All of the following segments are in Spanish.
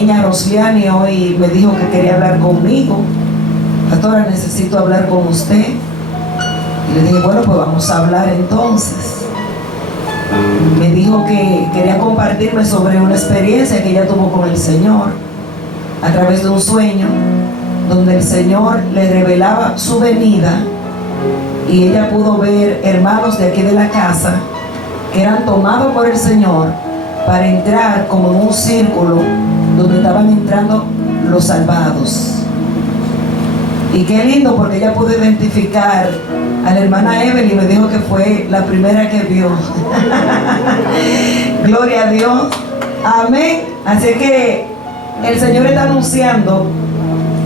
niña Rosliani hoy me dijo que quería hablar conmigo. Pastora, necesito hablar con usted. Y le dije, bueno, pues vamos a hablar entonces. Me dijo que quería compartirme sobre una experiencia que ella tuvo con el Señor a través de un sueño donde el Señor le revelaba su venida, y ella pudo ver hermanos de aquí de la casa que eran tomados por el Señor para entrar como en un círculo donde estaban entrando los salvados. Y qué lindo, porque ella pudo identificar a la hermana Evelyn, y me dijo que fue la primera que vio. Gloria a Dios. Amén. Así que el Señor está anunciando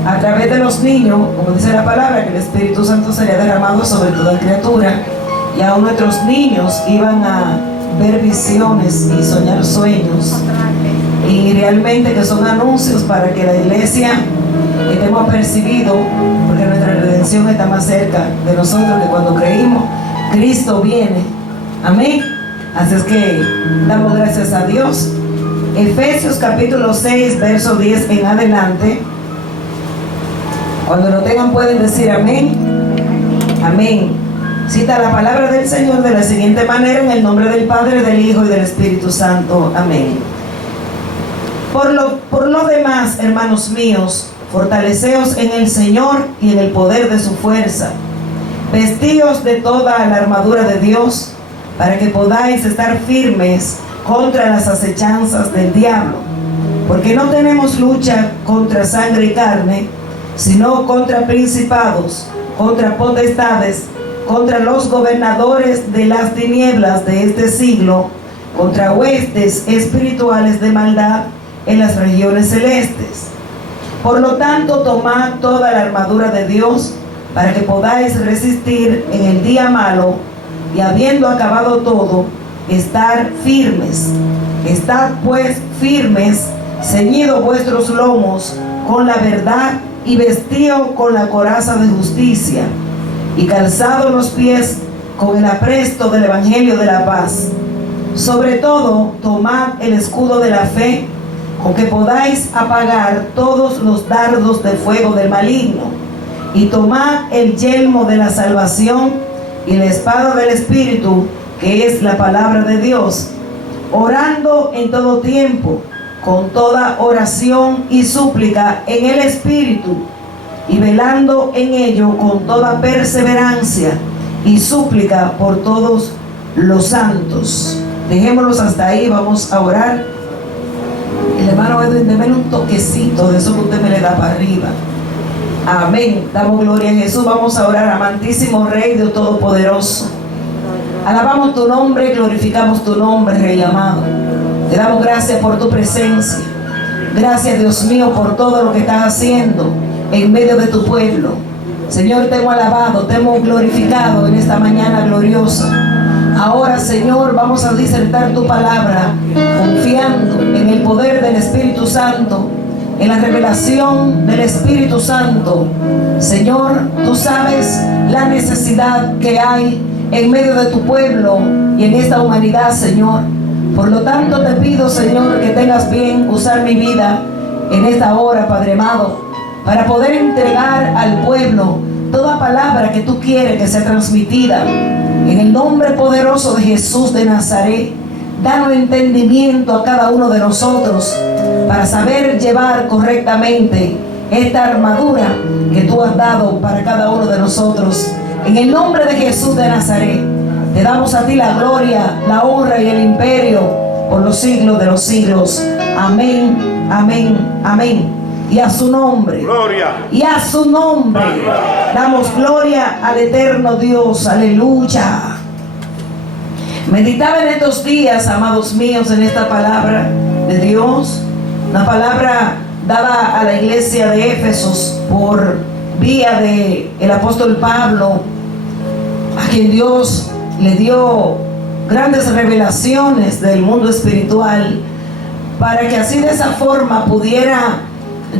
a través de los niños, como dice la palabra, que el Espíritu Santo sería derramado sobre toda criatura, y aún nuestros niños iban a ver visiones y soñar sueños, y realmente que son anuncios para que la iglesia estemos apercibidos, porque nuestra redención está más cerca de nosotros que cuando creímos. Cristo viene. Amén. Así es que damos gracias a Dios. Efesios capítulo 6, verso 10 en adelante. Cuando lo tengan pueden decir amén. Amén. Cita la palabra del Señor de la siguiente manera: en el nombre del Padre, del Hijo y del Espíritu Santo. Amén. Por lo demás, hermanos míos, fortaleceos en el Señor y en el poder de su fuerza. Vestíos de toda la armadura de Dios, para que podáis estar firmes contra las acechanzas del diablo. Porque no tenemos lucha contra sangre y carne, sino contra principados, contra potestades, contra los gobernadores de las tinieblas de este siglo, contra huestes espirituales de maldad en las regiones celestes. Por lo tanto, tomad toda la armadura de Dios, para que podáis resistir en el día malo, y habiendo acabado todo, estar firmes. Estad pues firmes, ceñidos vuestros lomos con la verdad, y vestidos con la coraza de justicia, y calzados los pies con el apresto del evangelio de la paz. Sobre todo, tomad el escudo de la fe, con que podáis apagar todos los dardos de fuego del maligno, y tomad el yelmo de la salvación y la espada del Espíritu, que es la palabra de Dios, orando en todo tiempo, con toda oración y súplica en el Espíritu, y velando en ello con toda perseverancia y súplica por todos los santos. Dejémoslos hasta ahí, vamos a orar. El hermano Edwin, démele un toquecito de eso que usted me le da para arriba. Amén. Damos gloria a Jesús. Vamos a orar. Amantísimo Rey, Dios Todopoderoso, alabamos tu nombre, glorificamos tu nombre, Rey amado. Te damos gracias por tu presencia. Gracias, Dios mío, por todo lo que estás haciendo en medio de tu pueblo. Señor, te hemos alabado, te hemos glorificado en esta mañana gloriosa. Ahora, Señor, vamos a disertar tu palabra, confiando en el poder del Espíritu Santo, en la revelación del Espíritu Santo. Señor, tú sabes la necesidad que hay en medio de tu pueblo y en esta humanidad, Señor. Por lo tanto, te pido, Señor, que tengas bien usar mi vida en esta hora, Padre amado, para poder entregar al pueblo toda palabra que tú quieres que sea transmitida. En el nombre poderoso de Jesús de Nazaret, danos entendimiento a cada uno de nosotros para saber llevar correctamente esta armadura que tú has dado para cada uno de nosotros. En el nombre de Jesús de Nazaret, te damos a ti la gloria, la honra y el imperio por los siglos de los siglos. Amén, amén, amén. Y a su nombre, gloria. Y a su nombre, damos gloria al eterno Dios. Aleluya. Meditaba en estos días, amados míos, en esta palabra de Dios, una palabra dada a la iglesia de Éfesos por vía de el apóstol Pablo, a quien Dios le dio grandes revelaciones del mundo espiritual, para que así de esa forma pudiera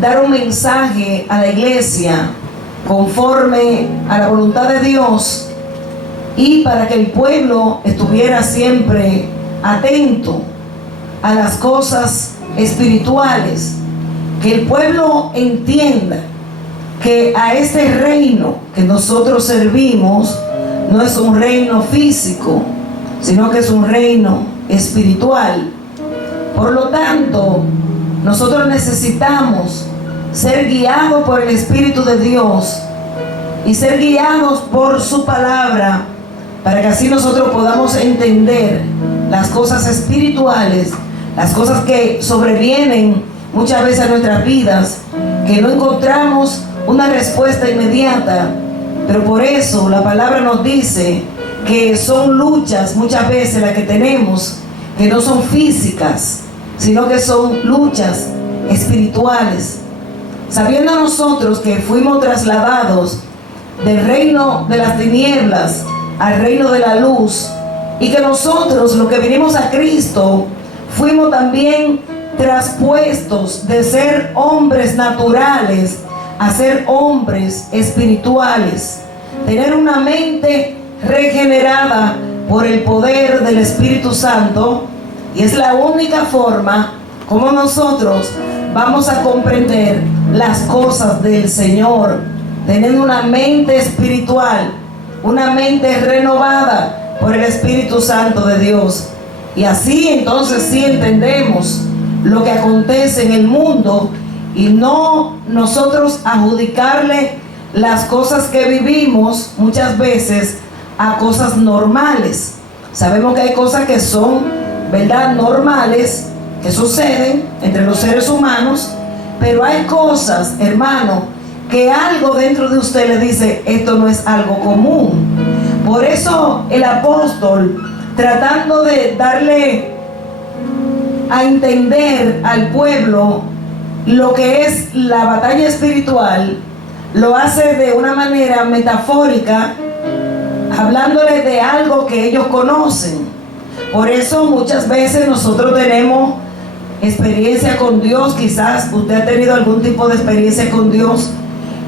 dar un mensaje a la iglesia conforme a la voluntad de Dios, y para que el pueblo estuviera siempre atento a las cosas espirituales que el pueblo entienda que a este reino que nosotros servimos no es un reino físico, sino que es un reino espiritual. Por lo tanto, nosotros necesitamos ser guiados por el Espíritu de Dios y ser guiados por su palabra, para que así nosotros podamos entender las cosas espirituales, las cosas que sobrevienen muchas veces a nuestras vidas, que no encontramos una respuesta inmediata. Pero por eso la palabra nos dice que son luchas muchas veces las que tenemos, que no son físicas, sino que son luchas espirituales. Sabiendo nosotros que fuimos trasladados del reino de las tinieblas al reino de la luz, y que nosotros, los que vinimos a Cristo, fuimos también traspuestos de ser hombres naturales a ser hombres espirituales, tener una mente regenerada por el poder del Espíritu Santo. Y es la única forma como nosotros vamos a comprender las cosas del Señor, teniendo una mente espiritual, una mente renovada por el Espíritu Santo de Dios. Y así entonces sí entendemos lo que acontece en el mundo, y no nosotros adjudicarle las cosas que vivimos muchas veces a cosas normales. Sabemos que hay cosas que son, ¿verdad?, normales, que suceden entre los seres humanos, pero hay cosas, hermano, que algo dentro de usted le dice, esto no es algo común. Por eso el apóstol, tratando de darle a entender al pueblo lo que es la batalla espiritual, lo hace de una manera metafórica, hablándole de algo que ellos conocen. Por eso muchas veces nosotros tenemos experiencia con Dios. Quizás usted ha tenido algún tipo de experiencia con Dios,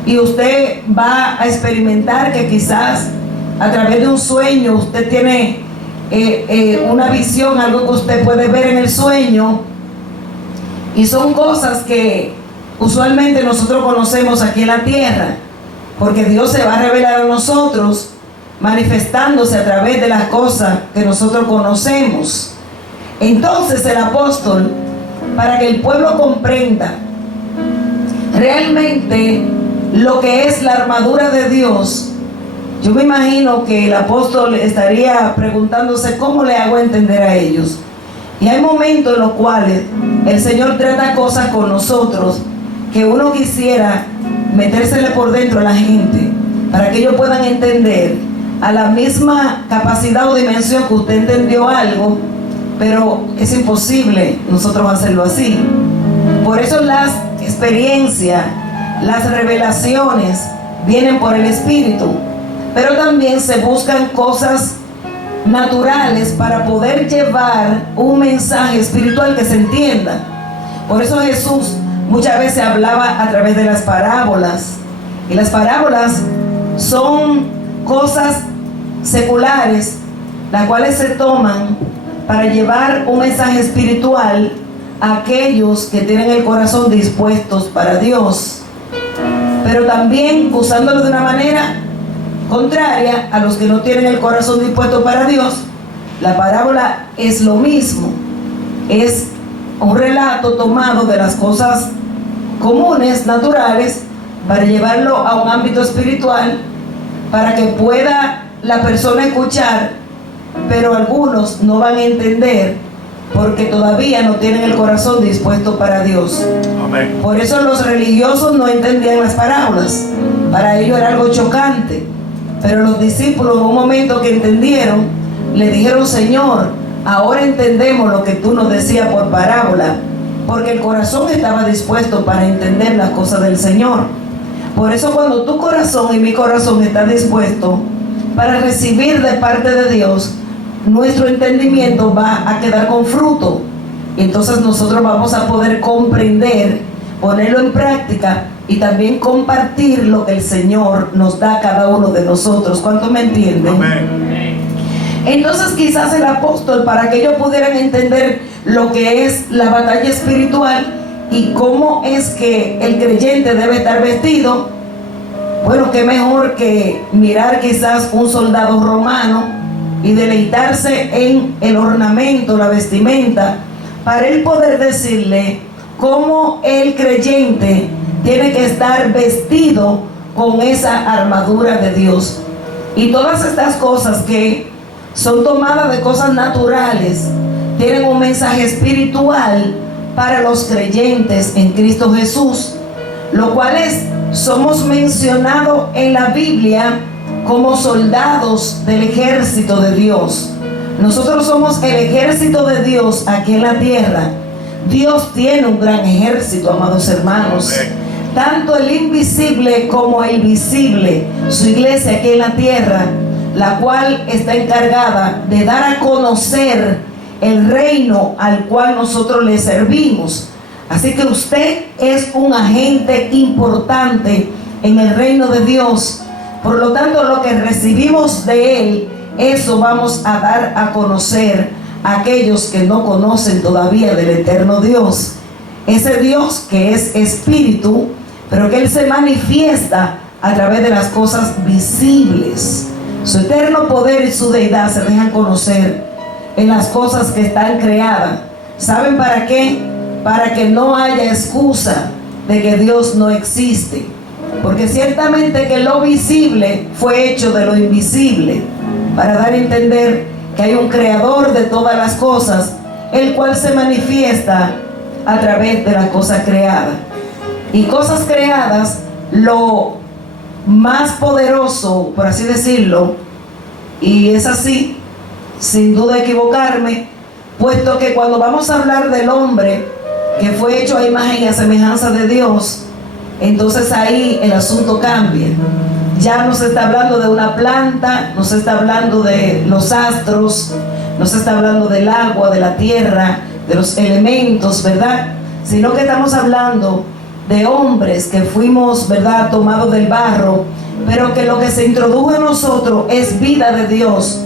y usted va a experimentar que quizás a través de un sueño usted tiene una visión, algo que usted puede ver en el sueño, y son cosas que usualmente nosotros conocemos aquí en la tierra, porque Dios se va a revelar a nosotros manifestándose a través de las cosas que nosotros conocemos. Entonces el apóstol, para que el pueblo comprenda realmente lo que es la armadura de Dios, yo me imagino que el apóstol estaría preguntándose cómo le hago entender a ellos. Y hay momentos en los cuales el Señor trata cosas con nosotros que uno quisiera metérsele por dentro a la gente, para que ellos puedan entender a la misma capacidad o dimensión que usted entendió algo, pero es imposible nosotros hacerlo así. Por eso las experiencias, las revelaciones vienen por el Espíritu, pero también se buscan cosas naturales para poder llevar un mensaje espiritual que se entienda. Por eso Jesús muchas veces hablaba a través de las parábolas, y las parábolas son cosas seculares, las cuales se toman para llevar un mensaje espiritual a aquellos que tienen el corazón dispuestos para Dios, pero también usándolo de una manera contraria a los que no tienen el corazón dispuesto para Dios. La parábola es lo mismo, es un relato tomado de las cosas comunes, naturales, para llevarlo a un ámbito espiritual, para que pueda la persona escuchar, pero algunos no van a entender porque todavía no tienen el corazón dispuesto para Dios. Amén. Por eso los religiosos no entendían las parábolas, para ellos era algo chocante. Pero los discípulos, en un momento que entendieron, le dijeron: Señor, ahora entendemos lo que tú nos decías por parábola, porque el corazón estaba dispuesto para entender las cosas del Señor. Por eso cuando tu corazón y mi corazón están dispuestos para recibir de parte de Dios, nuestro entendimiento va a quedar con fruto. Y entonces nosotros vamos a poder comprender, ponerlo en práctica y también compartir lo que el Señor nos da a cada uno de nosotros. ¿Cuántos me entienden? Amén. Entonces quizás el apóstol, para que ellos pudieran entender lo que es la batalla espiritual ¿Y cómo es que el creyente debe estar vestido? Bueno, qué mejor que mirar quizás un soldado romano y deleitarse en el ornamento, la vestimenta, para él poder decirle cómo el creyente tiene que estar vestido con esa armadura de Dios. Y todas estas cosas que son tomadas de cosas naturales tienen un mensaje espiritual para los creyentes en Cristo Jesús, lo cual es, somos mencionados en la Biblia como soldados del ejército de Dios. Nosotros somos el ejército de Dios aquí en la tierra. Dios tiene un gran ejército, amados hermanos. Tanto el invisible como el visible, su iglesia aquí en la tierra, la cual está encargada de dar a conocer el reino al cual nosotros le servimos. Así que usted es un agente importante en el reino de Dios. Por lo tanto, lo que recibimos de Él, eso vamos a dar a conocer a aquellos que no conocen todavía del eterno Dios. Ese Dios que es espíritu, pero que Él se manifiesta a través de las cosas visibles. Su eterno poder y su deidad se dejan conocer en las cosas que están creadas. ¿Saben para qué? Para que no haya excusa de que Dios no existe. Porque ciertamente que lo visible fue hecho de lo invisible, para dar a entender que hay un creador de todas las cosas, el cual se manifiesta a través de las cosas creadas. Y cosas creadas, lo más poderoso, por así decirlo, y es así, sin duda equivocarme, puesto que cuando vamos a hablar del hombre que fue hecho a imagen y a semejanza de Dios, entonces ahí el asunto cambia. Ya no se está hablando de una planta, no se está hablando de los astros, no se está hablando del agua, de la tierra, de los elementos, ¿verdad? Sino que estamos hablando de hombres que fuimos, ¿verdad?, tomados del barro, pero que lo que se introdujo en nosotros es vida de Dios,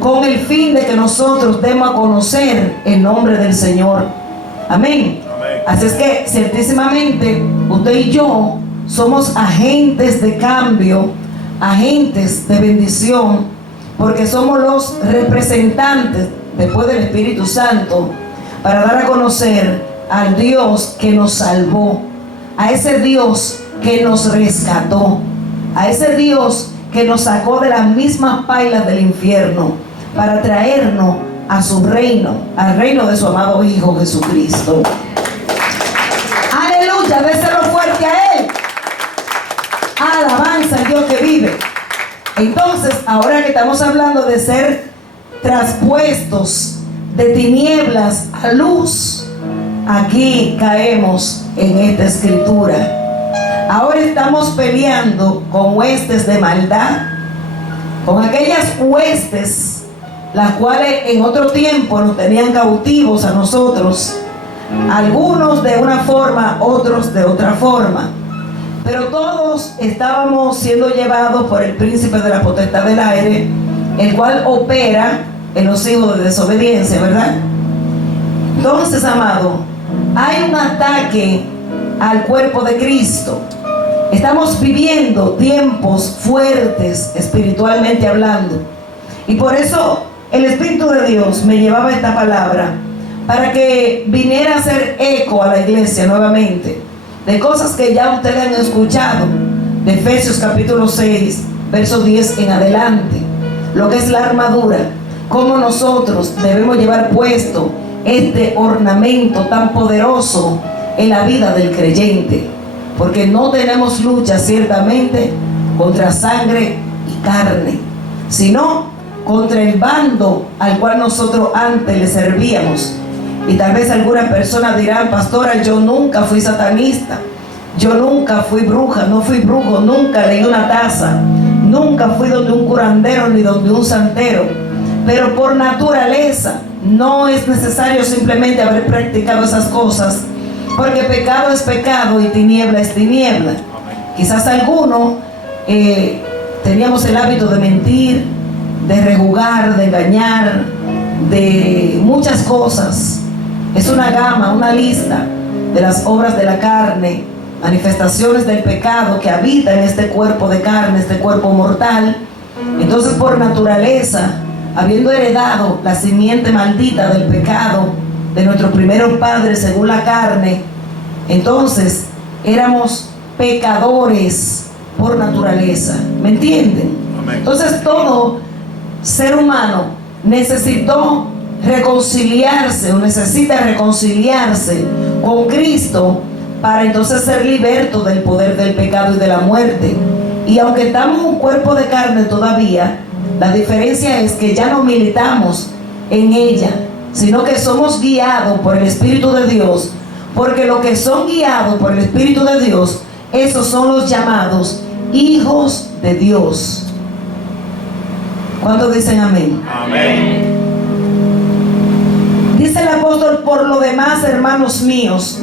con el fin de que nosotros demos a conocer el nombre del Señor. Amén. Así es que ciertísimamente usted y yo somos agentes de cambio, agentes de bendición, porque somos los representantes después del Espíritu Santo para dar a conocer al Dios que nos salvó, a ese Dios que nos rescató, a ese Dios que nos sacó de las mismas pailas del infierno para traernos a su reino, al reino de su amado Hijo Jesucristo. Aleluya, déselo fuerte a Él. Alabanza al Dios que vive. Entonces, ahora que estamos hablando de ser traspuestos de tinieblas a luz, aquí caemos en esta escritura. Ahora estamos peleando con huestes de maldad, con aquellas huestes las cuales en otro tiempo nos tenían cautivos a nosotros, algunos de una forma, otros de otra forma, pero todos estábamos siendo llevados por el príncipe de la potestad del aire, el cual opera en los hijos de desobediencia, ¿verdad? Entonces, amado, hay un ataque al cuerpo de Cristo. Estamos viviendo tiempos fuertes espiritualmente hablando, y por eso el Espíritu de Dios me llevaba esta palabra para que viniera a hacer eco a la iglesia nuevamente de cosas que ya ustedes han escuchado, de Efesios capítulo 6 verso 10 en adelante, lo que es la armadura, cómo nosotros debemos llevar puesto este ornamento tan poderoso en la vida del creyente, porque no tenemos lucha ciertamente contra sangre y carne, sino contra el bando al cual nosotros antes le servíamos. Y tal vez algunas personas dirán: pastora, yo nunca fui satanista, yo nunca fui bruja, no fui brujo, nunca leí una taza, nunca fui donde un curandero ni donde un santero. Pero por naturaleza no es necesario simplemente haber practicado esas cosas, porque pecado es pecado y tiniebla es tiniebla. Quizás algunos teníamos el hábito de mentir, de rejugar, de engañar, de muchas cosas. Es una gama, una lista. de las obras de la carne, manifestaciones del pecado que habita en este cuerpo de carne, este cuerpo mortal. Entonces, por naturaleza, habiendo heredado la simiente maldita del pecado de nuestros primeros padres según la carne, entonces éramos pecadores por naturaleza. ¿Me entienden? Amén. Entonces todo ser humano necesitó reconciliarse o necesita reconciliarse con Cristo para entonces ser liberto del poder del pecado y de la muerte. Y aunque estamos en un cuerpo de carne todavía, la diferencia es que ya no militamos en ella, sino que somos guiados por el Espíritu de Dios, porque los que son guiados por el Espíritu de Dios, esos son los llamados hijos de Dios. ¿Cuántos dicen amén? Amén. Dice el apóstol: por lo demás, hermanos míos,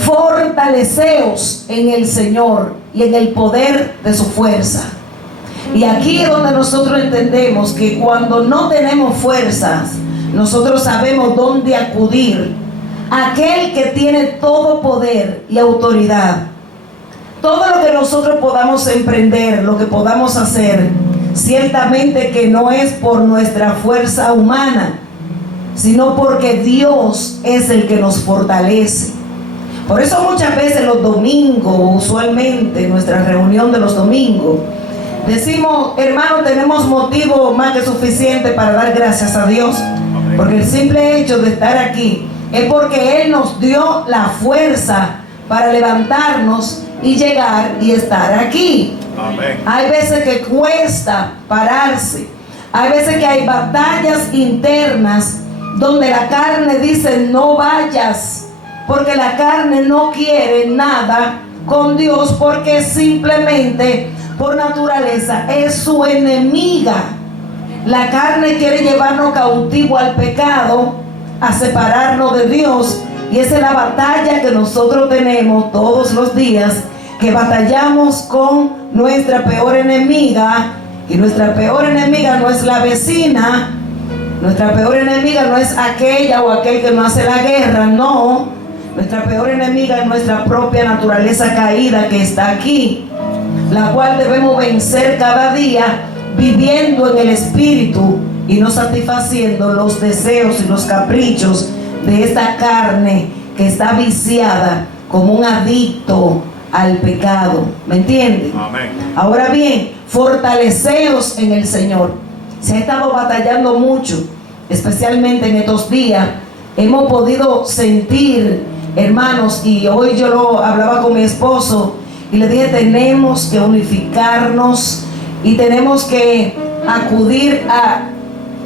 fortaleceos en el Señor y en el poder de su fuerza. Y aquí es donde nosotros entendemos que cuando no tenemos fuerzas, nosotros sabemos dónde acudir. Aquel que tiene todo poder y autoridad. Todo lo que nosotros podamos emprender, lo que podamos hacer, ciertamente que no es por nuestra fuerza humana, sino porque Dios es el que nos fortalece. Por eso muchas veces los domingos, usualmente nuestra reunión de los domingos, decimos: hermano, tenemos motivo más que suficiente para dar gracias a Dios, porque el simple hecho de estar aquí es porque Él nos dio la fuerza para levantarnos y llegar y estar aquí. Amén. Hay veces que cuesta pararse, hay veces que hay batallas internas donde la carne dice: no vayas, porque la carne no quiere nada con Dios, porque simplemente por naturaleza es su enemiga. La carne quiere llevarnos cautivo al pecado, a separarnos de Dios, y esa es la batalla que nosotros tenemos todos los días, que batallamos con nuestra peor enemiga. Y nuestra peor enemiga no es la vecina, nuestra peor enemiga no es aquella o aquel que no hace la guerra, no. Nuestra peor enemiga es nuestra propia naturaleza caída que está aquí, la cual debemos vencer cada día viviendo en el Espíritu y no satisfaciendo los deseos y los caprichos de esta carne que está viciada como un adicto al pecado. ¿Me entienden? Amén. Ahora bien, fortaleceos en el Señor. Se ha estado batallando mucho, especialmente en estos días. Hemos podido sentir, hermanos, y hoy yo lo hablaba con mi esposo y le dije: tenemos que unificarnos y tenemos que acudir a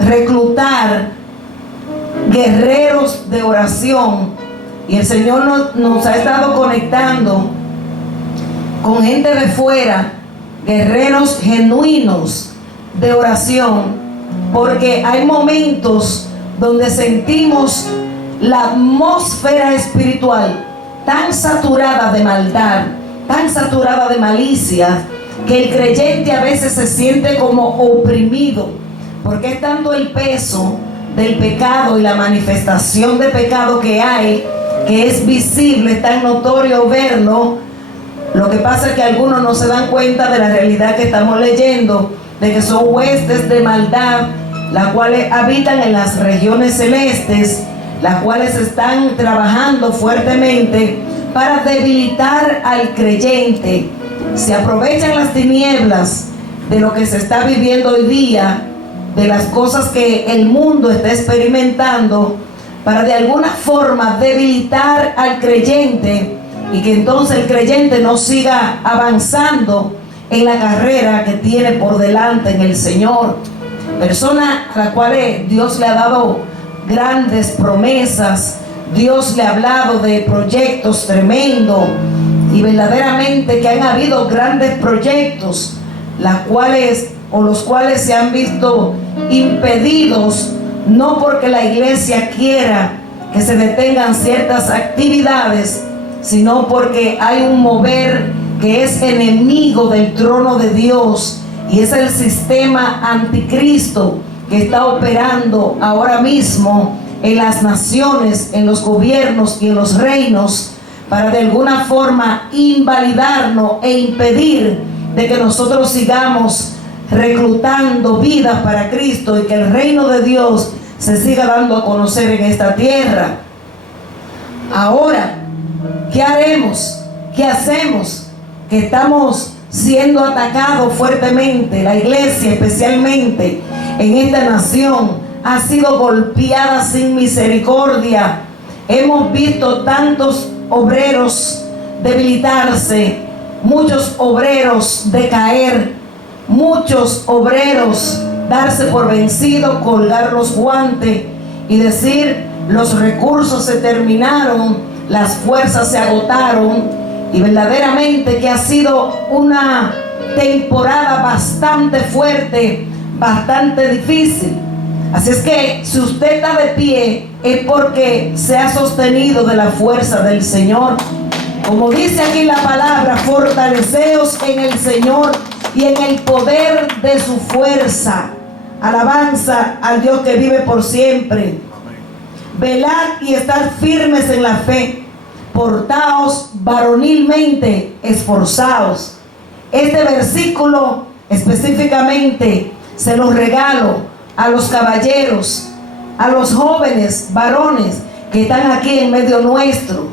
reclutar guerreros de oración. Y el Señor nos ha estado conectando con gente de fuera, guerreros genuinos de oración, porque hay momentos donde sentimos la atmósfera espiritual tan saturada de maldad, tan saturada de malicia, que el creyente a veces se siente como oprimido, porque es tanto el peso del pecado y la manifestación de pecado que hay, que es visible, es tan notorio verlo. Lo que pasa es que algunos no se dan cuenta de la realidad que estamos leyendo, de que son huestes de maldad, las cuales habitan en las regiones celestes, las cuales están trabajando fuertemente para debilitar al creyente. Se aprovechan las tinieblas de lo que se está viviendo hoy día, de las cosas que el mundo está experimentando, para de alguna forma debilitar al creyente, y que entonces el creyente no siga avanzando en la carrera que tiene por delante en el Señor. Personas a las cuales Dios le ha dado grandes promesas, Dios le ha hablado de proyectos tremendos, y verdaderamente que han habido grandes proyectos, los cuales se han visto impedidos, no porque la iglesia quiera que se detengan ciertas actividades, sino porque hay un mover que es enemigo del trono de Dios, y es el sistema anticristo que está operando ahora mismo en las naciones, en los gobiernos y en los reinos, para de alguna forma invalidarnos e impedir de que nosotros sigamos reclutando vidas para Cristo y que el reino de Dios se siga dando a conocer en esta tierra. Ahora, ¿qué haremos? ¿Qué hacemos? Que estamos siendo atacados fuertemente. La iglesia, especialmente en esta nación, ha sido golpeada sin misericordia. Hemos visto tantos obreros debilitarse, muchos obreros decaer, muchos obreros darse por vencidos, colgar los guantes y decir: los recursos se terminaron, las fuerzas se agotaron. Y verdaderamente que ha sido una temporada bastante fuerte, bastante difícil. Así es que si usted está de pie es porque se ha sostenido de la fuerza del Señor. Como dice aquí la palabra, fortaleceos en el Señor y en el poder de su fuerza. Alabanza al Dios que vive por siempre. Velad y estad firmes en la fe. Portaos varonilmente, esforzaos. Este versículo específicamente se lo regalo a los caballeros, a los jóvenes varones que están aquí en medio nuestro,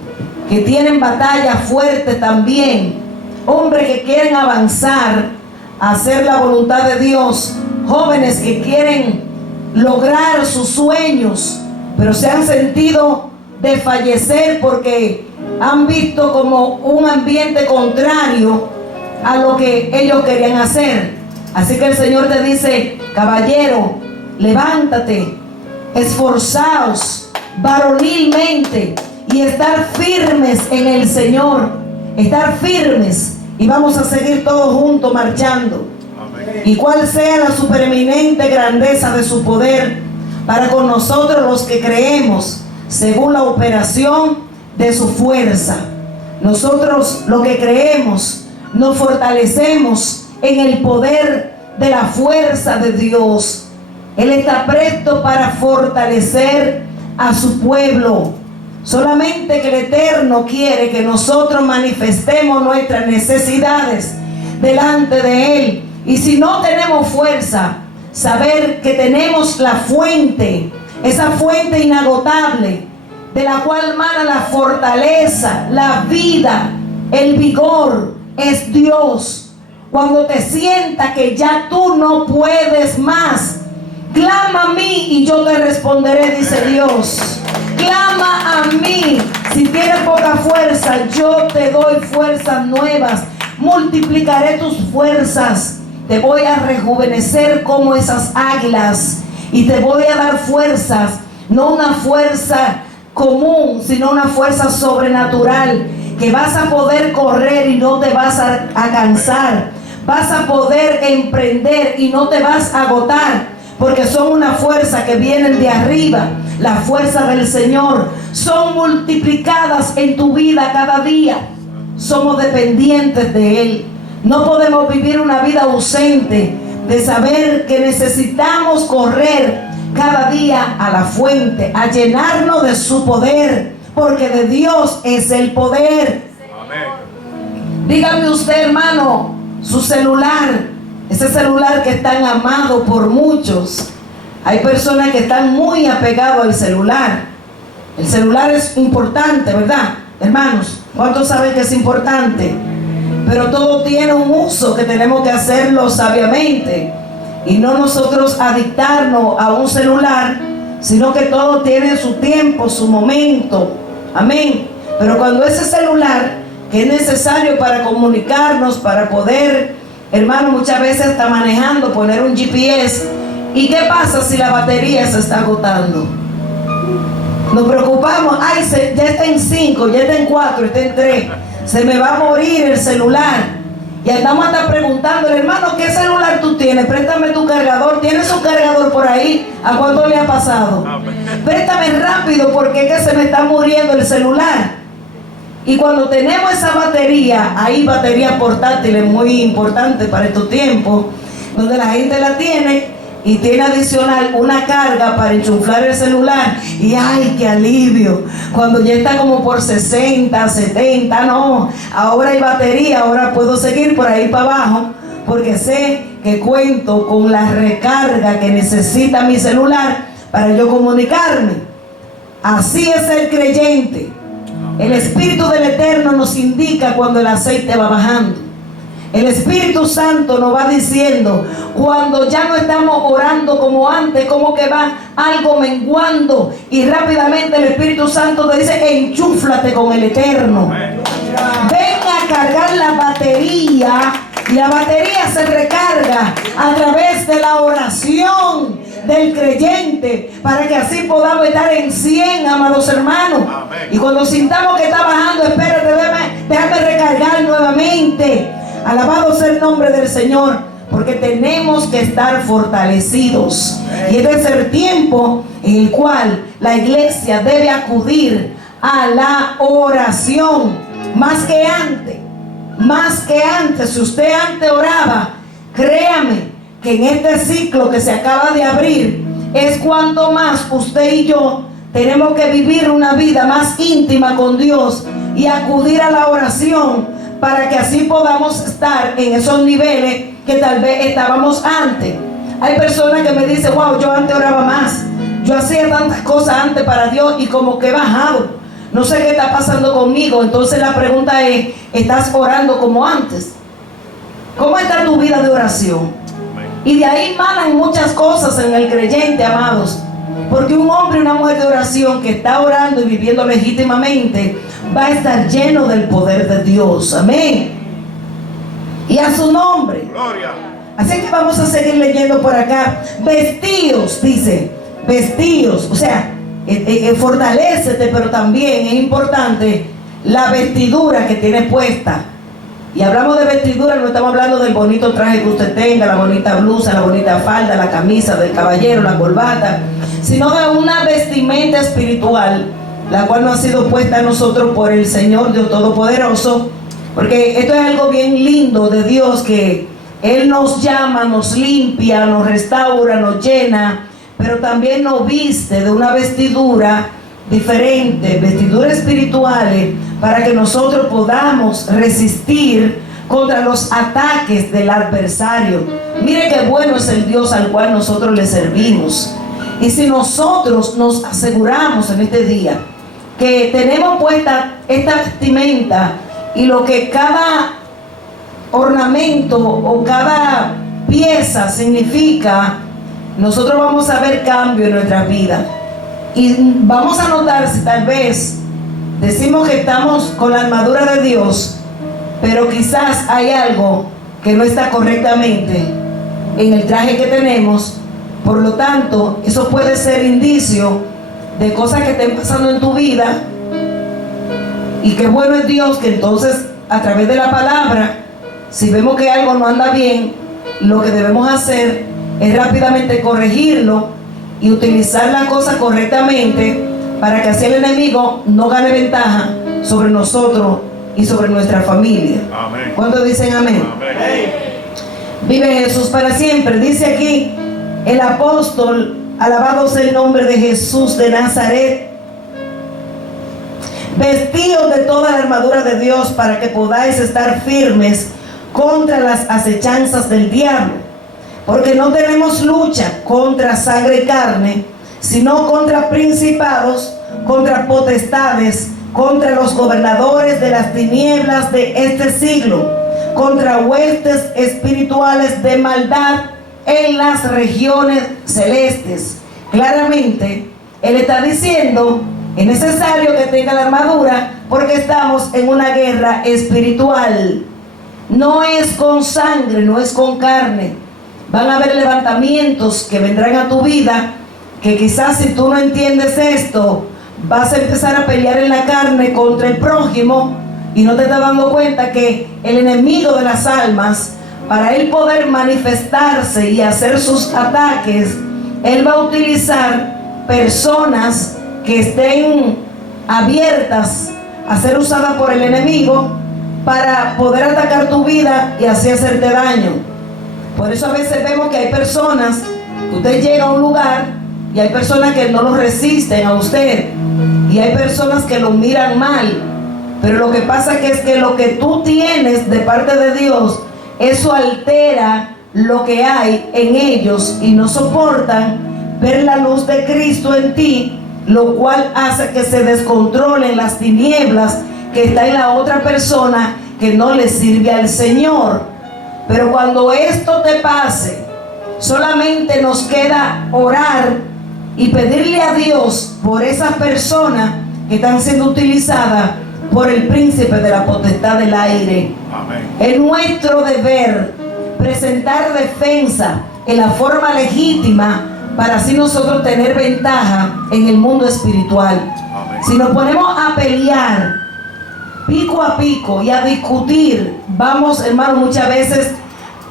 que tienen batalla fuerte también, hombres que quieren avanzar a hacer la voluntad de Dios, jóvenes que quieren lograr sus sueños, pero se han sentido desfallecer porque han visto como un ambiente contrario a lo que ellos querían hacer. Así que el Señor te dice: caballero, levántate, esforzaos varonilmente y estar firmes en el Señor. Estar firmes, y vamos a seguir todos juntos marchando. Amén. Y cuál sea la supereminente grandeza de su poder para con nosotros los que creemos, según la operación de su fuerza. Nosotros, lo que creemos, nos fortalecemos en el poder de la fuerza de Dios. Él está presto para fortalecer a su pueblo. Solamente que el Eterno quiere que nosotros manifestemos nuestras necesidades delante de Él. Y si no tenemos fuerza, saber que tenemos la fuente, esa fuente inagotable, de la cual mana la fortaleza, la vida, el vigor, es Dios. Cuando te sientas que ya tú no puedes más, clama a mí y yo te responderé, dice Dios. Clama a mí. Si tienes poca fuerza, yo te doy fuerzas nuevas. Multiplicaré tus fuerzas. Te voy a rejuvenecer como esas águilas. Y te voy a dar fuerzas, no una fuerza común, sino una fuerza sobrenatural, que vas a poder correr y no te vas a cansar, vas a poder emprender y no te vas a agotar, porque son una fuerza que vienen de arriba. La fuerza del Señor son multiplicadas en tu vida cada día. Somos dependientes de Él. No podemos vivir una vida ausente de saber que necesitamos correr cada día a la fuente, a llenarnos de su poder, porque de Dios es el poder. Amén. Dígame usted, hermano, su celular, ese celular que es tan amado por muchos. Hay personas que están muy apegados al celular. El celular es importante, ¿verdad, hermanos? ¿Cuántos saben que es importante? Pero todo tiene un uso que tenemos que hacerlo sabiamente. Y no nosotros adictarnos a un celular, sino que todo tiene su tiempo, su momento. Amén. Pero cuando ese celular, que es necesario para comunicarnos, para poder, hermano, muchas veces está manejando, poner un GPS. ¿Y qué pasa si la batería se está agotando? Nos preocupamos: ay, ya está en 5, ya está en 4, está en 3. Se me va a morir el celular. Y andamos hasta preguntándole: hermano, ¿qué celular tú tienes? Préstame tu cargador. ¿Tienes un cargador por ahí? ¿A cuánto le ha pasado? Préstame rápido, porque es que se me está muriendo el celular. Y cuando tenemos esa batería, hay batería portátil, es muy importante para estos tiempos, donde la gente la tiene, y tiene adicional una carga para enchuflar el celular, y ¡ay, qué alivio! Cuando ya está como por 60, 70, no, ahora hay batería, ahora puedo seguir por ahí para abajo, porque sé que cuento con la recarga que necesita mi celular para yo comunicarme. Así es el creyente. El Espíritu del Eterno nos indica cuando el aceite va bajando. El Espíritu Santo nos va diciendo cuando ya no estamos orando como antes, como que va algo menguando, y rápidamente el Espíritu Santo te dice: enchúflate con el Eterno. Ven a cargar la batería, y la batería se recarga a través de la oración del creyente, para que así podamos estar en 100, amados hermanos. Y cuando sintamos que está bajando, espérate, déjame recargar nuevamente. Alabado sea el nombre del Señor, porque tenemos que estar fortalecidos. Y este es el tiempo en el cual la iglesia debe acudir a la oración, más que antes. Más que antes. Si usted antes oraba, créame que en este ciclo que se acaba de abrir es cuando más usted y yo tenemos que vivir una vida más íntima con Dios y acudir a la oración, para que así podamos estar en esos niveles que tal vez estábamos antes. Hay personas que me dicen: wow, yo antes oraba más, yo hacía tantas cosas antes para Dios y como que he bajado, no sé qué está pasando conmigo. Entonces la pregunta es: ¿estás orando como antes? ¿Cómo está tu vida de oración? Y de ahí manan muchas cosas en el creyente, amados, porque un hombre y una mujer de oración que está orando y viviendo legítimamente va a estar lleno del poder de Dios. Amén. Y a su nombre. Gloria. Así que vamos a seguir leyendo por acá. Vestidos, dice, vestidos. O sea, fortalécete, pero también es importante la vestidura que tienes puesta. Y hablamos de vestidura, no estamos hablando del bonito traje que usted tenga, la bonita blusa, la bonita falda, la camisa del caballero, la corbata, sino de una vestimenta espiritual, la cual nos ha sido puesta a nosotros por el Señor Dios Todopoderoso, porque esto es algo bien lindo de Dios, que Él nos llama, nos limpia, nos restaura, nos llena, pero también nos viste de una vestidura diferente, vestiduras espirituales, para que nosotros podamos resistir contra los ataques del adversario. Mire qué bueno es el Dios al cual nosotros le servimos. Y si nosotros nos aseguramos en este día que tenemos puesta esta vestimenta, y lo que cada ornamento o cada pieza significa, nosotros vamos a ver cambio en nuestra vida. Y vamos a notar si tal vez decimos que estamos con la armadura de Dios, pero quizás hay algo que no está correctamente en el traje que tenemos. Por lo tanto, eso puede ser indicio de cosas que estén pasando en tu vida. Y qué bueno es Dios que entonces, a través de la palabra, si vemos que algo no anda bien, lo que debemos hacer es rápidamente corregirlo y utilizar la cosa correctamente, para que así el enemigo no gane ventaja sobre nosotros y sobre nuestra familia. Amén. ¿Cuántos dicen amén? Amén. Vive Jesús para siempre. Dice aquí el apóstol, alabado sea el nombre de Jesús de Nazaret: vestidos de toda la armadura de Dios, para que podáis estar firmes contra las acechanzas del diablo, porque no tenemos lucha contra sangre y carne, sino contra principados, contra potestades, contra los gobernadores de las tinieblas de este siglo, contra huestes espirituales de maldad en las regiones celestes. Claramente, Él está diciendo: es necesario que tenga la armadura, porque estamos en una guerra espiritual. No es con sangre, no es con carne. Van a haber levantamientos que vendrán a tu vida, que quizás si tú no entiendes esto, vas a empezar a pelear en la carne contra el prójimo, y no te estás dando cuenta que el enemigo de las almas, para él poder manifestarse y hacer sus ataques, él va a utilizar personas que estén abiertas a ser usadas por el enemigo para poder atacar tu vida y así hacerte daño. Por eso a veces vemos que hay personas Usted llega a un lugar y hay personas que no lo resisten a usted, y hay personas que lo miran mal, pero lo que pasa es que lo que tú tienes de parte de Dios, eso altera lo que hay en ellos y no soportan ver la luz de Cristo en ti, lo cual hace que se descontrolen las tinieblas que está en la otra persona que no le sirve al Señor. Pero cuando esto te pase, solamente nos queda orar y pedirle a Dios por esas personas que están siendo utilizadas por el príncipe de la potestad del aire. Amén. Es nuestro deber presentar defensa en la forma legítima para así nosotros tener ventaja en el mundo espiritual. Amén. Si nos ponemos a pelear pico a pico y a discutir, vamos, hermano, muchas veces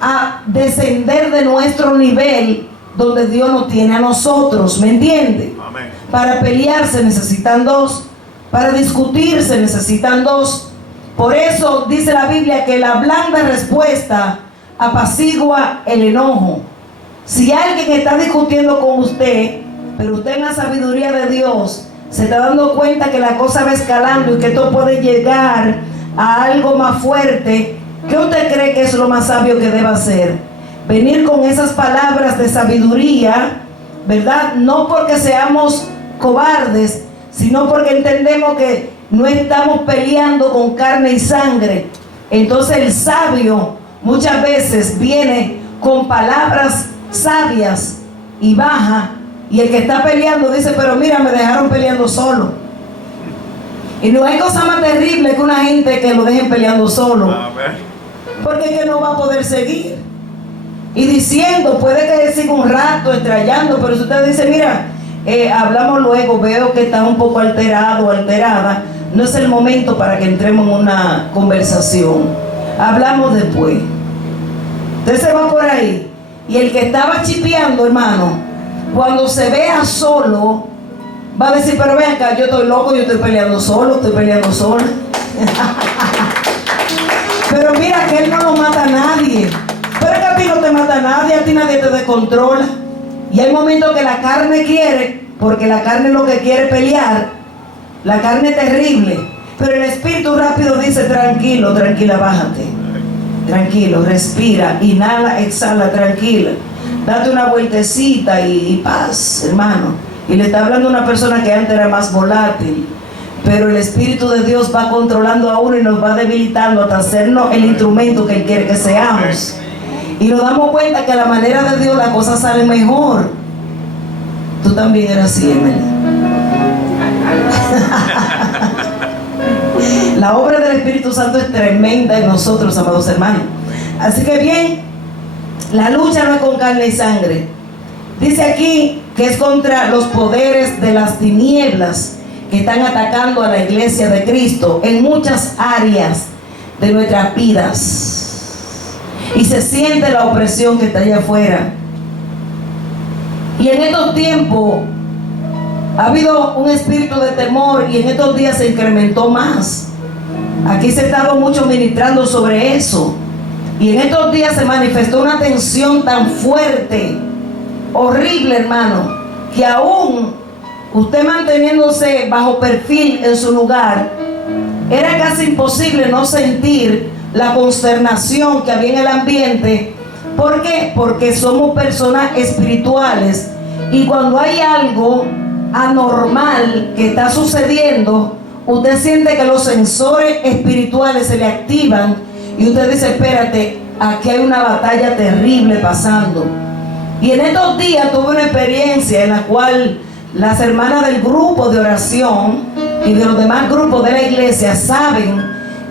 a descender de nuestro nivel donde Dios nos tiene a nosotros, ¿me entiende? Amén. Para pelear se necesitan dos, para discutir se necesitan dos. Por eso dice la Biblia que la blanda respuesta apacigua el enojo. Si alguien está discutiendo con usted, pero usted en la sabiduría de Dios se está dando cuenta que la cosa va escalando y que esto puede llegar a algo más fuerte, ¿qué usted cree que es lo más sabio que deba hacer? Venir con esas palabras de sabiduría, ¿verdad? No porque seamos cobardes, sino porque entendemos que no estamos peleando con carne y sangre. Entonces el sabio muchas veces viene con palabras sabias y baja, y el que está peleando dice, pero mira, me dejaron peleando solo. Y no hay cosa más terrible que una gente que lo dejen peleando solo, porque es que no va a poder seguir. Y diciendo, puede que siga un rato estrellando, pero si usted dice, mira, hablamos luego, veo que está un poco alterado o alterada, no es el momento para que entremos en una conversación, hablamos después. Usted se va por ahí, y el que estaba chipeando, hermano, cuando se vea solo, va a decir, pero ven acá, yo estoy loco, yo estoy peleando solo, estoy peleando sola. Pero mira que él no lo mata a nadie. Pero es que a ti no te mata a nadie, a ti nadie te descontrola. Y hay momentos que la carne quiere, porque la carne lo que quiere es pelear. La carne es terrible. Pero el espíritu rápido dice, tranquilo, tranquila, bájate. Tranquilo, respira, inhala, exhala, tranquila. Date una vueltecita y paz, hermano. Y le está hablando a una persona que antes era más volátil. Pero el Espíritu de Dios va controlando a uno y nos va debilitando hasta hacernos el instrumento que Él quiere que seamos. Y nos damos cuenta que a la manera de Dios las cosas salen mejor. Tú también eras así, Emily. La obra del Espíritu Santo es tremenda en nosotros, amados hermanos. Así que bien, la lucha no es con carne y sangre. Dice aquí que es contra los poderes de las tinieblas que están atacando a la iglesia de Cristo en muchas áreas de nuestras vidas. Y se siente la opresión que está allá afuera. Y en estos tiempos ha habido un espíritu de temor, y en estos días se incrementó más. Aquí se ha estado mucho ministrando sobre eso. Y en estos días se manifestó una tensión tan fuerte, horrible, hermano, que aún usted manteniéndose bajo perfil en su lugar, era casi imposible no sentir la consternación que había en el ambiente. ¿Por qué? Porque somos personas espirituales, y cuando hay algo anormal que está sucediendo, usted siente que los sensores espirituales se le activan y usted dice, espérate, aquí hay una batalla terrible pasando. Y en estos días tuve una experiencia en la cual las hermanas del grupo de oración y de los demás grupos de la iglesia saben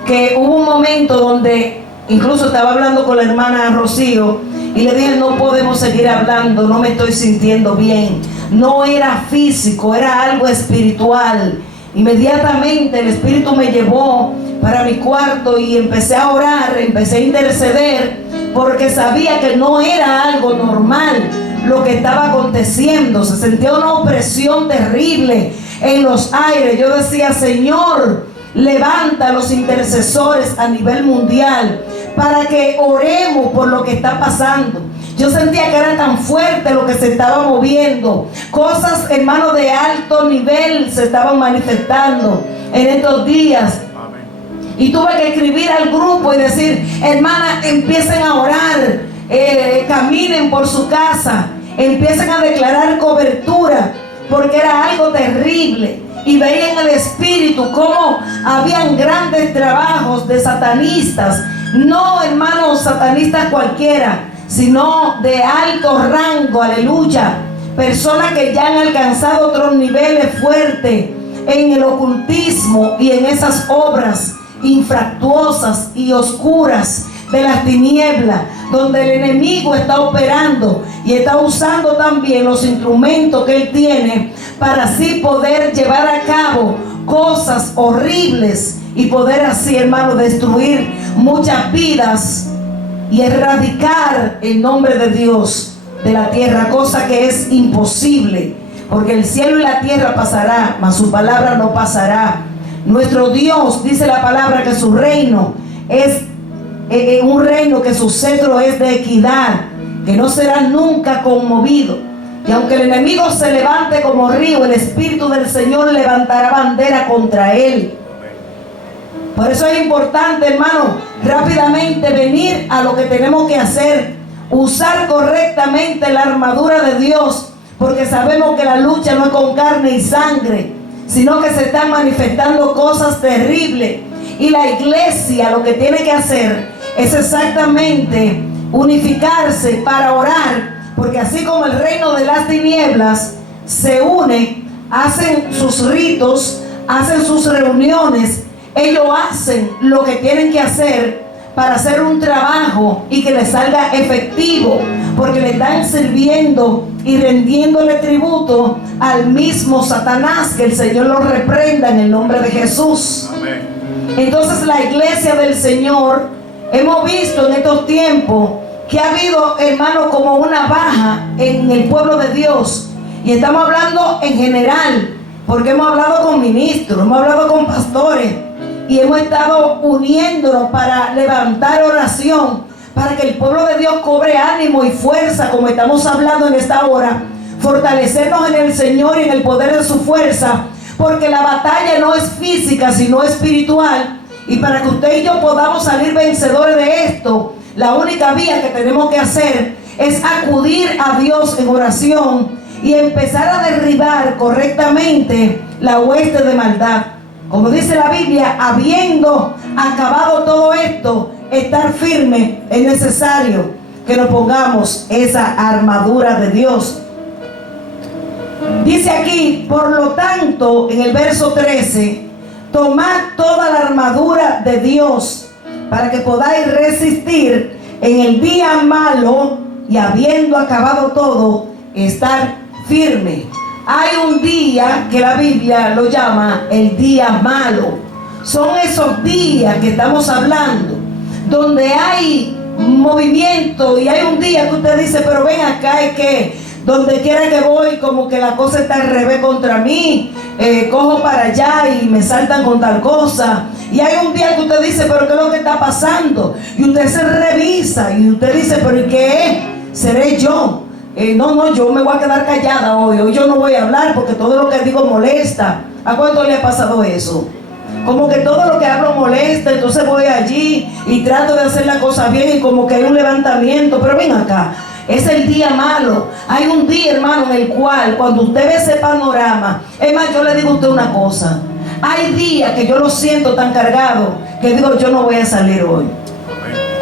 que hubo un momento donde incluso estaba hablando con la hermana Rocío y le dije, no podemos seguir hablando, no me estoy sintiendo bien. No era físico, era algo espiritual. Inmediatamente el Espíritu me llevó para mi cuarto y empecé a orar, empecé a interceder, porque sabía que no era algo normal lo que estaba aconteciendo. Se sentía una opresión terrible en los aires. Yo decía, Señor, levanta a los intercesores a nivel mundial para que oremos por lo que está pasando. Yo sentía que era tan fuerte lo que se estaba moviendo. Cosas, hermano, de alto nivel se estaban manifestando en estos días. Y tuve que escribir al grupo y decir: hermana, empiecen a orar, caminen por su casa, empiecen a declarar cobertura, porque era algo terrible. Y veía en el espíritu cómo habían grandes trabajos de satanistas. No, hermanos, satanistas cualquiera, sino de alto rango, aleluya. Personas que ya han alcanzado otros niveles fuertes en el ocultismo y en esas obras infractuosas y oscuras de las tinieblas, donde el enemigo está operando y está usando también los instrumentos que él tiene para así poder llevar a cabo cosas horribles y poder así, hermano, destruir muchas vidas y erradicar el nombre de Dios de la tierra, cosa que es imposible, porque el cielo y la tierra pasará, mas su palabra no pasará. Nuestro Dios, dice la palabra, que su reino es un reino, que su cetro es de equidad, que no será nunca conmovido. Y aunque el enemigo se levante como río, el Espíritu del Señor levantará bandera contra él. Por eso es importante, hermano, rápidamente venir a lo que tenemos que hacer. Usar correctamente la armadura de Dios, porque sabemos que la lucha no es con carne y sangre, sino que se están manifestando cosas terribles. Y la iglesia lo que tiene que hacer es exactamente unificarse para orar, porque así como el reino de las tinieblas se une, hacen sus ritos, hacen sus reuniones, ellos hacen lo que tienen que hacer para hacer un trabajo y que les salga efectivo, porque le están sirviendo y rendiéndole tributo al mismo Satanás. Que el Señor lo reprenda en el nombre de Jesús. Amén. Entonces la iglesia del Señor, hemos visto en estos tiempos que ha habido, hermano, como una baja en el pueblo de Dios. Y estamos hablando en general, porque hemos hablado con ministros, hemos hablado con pastores, y hemos estado uniéndonos para levantar oración, para que el pueblo de Dios cobre ánimo y fuerza, como estamos hablando en esta hora. Fortalecernos en el Señor y en el poder de su fuerza, porque la batalla no es física, sino espiritual. Y para que usted y yo podamos salir vencedores de esto, la única vía que tenemos que hacer es acudir a Dios en oración y empezar a derribar correctamente la hueste de maldad. Como dice la Biblia, habiendo acabado todo esto, estar firme. Es necesario que nos pongamos esa armadura de Dios. Dice aquí, por lo tanto, en el verso 13, tomad toda la armadura de Dios para que podáis resistir en el día malo, y habiendo acabado todo, estar firme. Hay un día que la Biblia lo llama el día malo. Son esos días que estamos hablando, donde hay movimiento, y hay un día que usted dice: pero ven acá, es que donde quiera que voy, como que la cosa está al revés contra mí, cojo para allá y me saltan con tal cosa. Y hay un día que usted dice: pero ¿qué es lo que está pasando? Y usted se revisa y usted dice: pero ¿y qué es? ¿Seré yo? No, yo me voy a quedar callada hoy yo no voy a hablar, porque todo lo que digo molesta. ¿A cuánto le ha pasado eso? Como que todo lo que hablo molesta, entonces voy allí y trato de hacer la cosa bien, y como que hay un levantamiento. Pero ven acá, es el día malo. Hay un día, hermano, en el cual, cuando usted ve ese panorama, es más, yo le digo a usted una cosa: hay días que yo lo siento tan cargado que digo: yo no voy a salir hoy,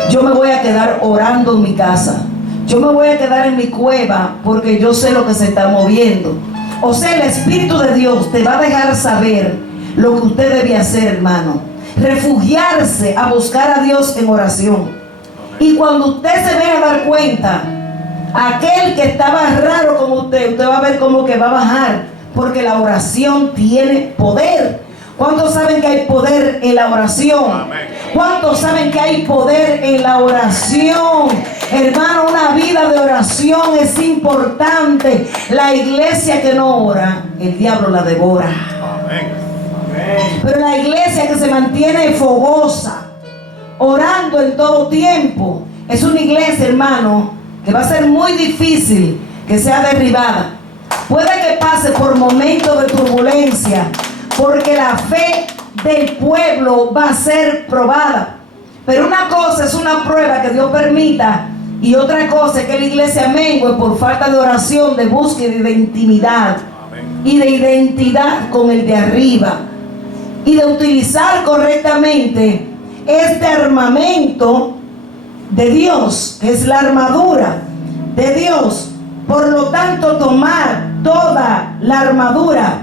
yo me voy a quedar orando en mi casa, yo me voy a quedar en mi cueva, porque yo sé lo que se está moviendo. O sea, el Espíritu de Dios te va a dejar saber lo que usted debe hacer, hermano. Refugiarse a buscar a Dios en oración. Y cuando usted se vaya a dar cuenta, aquel que estaba raro con usted va a ver como que va a bajar, porque la oración tiene poder. ¿Cuántos saben que hay poder en la oración? ¿Cuántos saben que hay poder en la oración? Hermano, una vida de oración es importante. La iglesia que no ora, el diablo la devora. Pero la iglesia que se mantiene fogosa, orando en todo tiempo, es una iglesia, hermano, que va a ser muy difícil que sea derribada. Puede que pase por momentos de turbulencia, porque la fe del pueblo va a ser probada. Pero una cosa es una prueba que Dios permita, y otra cosa es que la iglesia mengue por falta de oración, de búsqueda y de intimidad. Y de identidad con el de arriba. Y de utilizar correctamente este armamento de Dios, que es la armadura de Dios. Por lo tanto, tomar toda la armadura.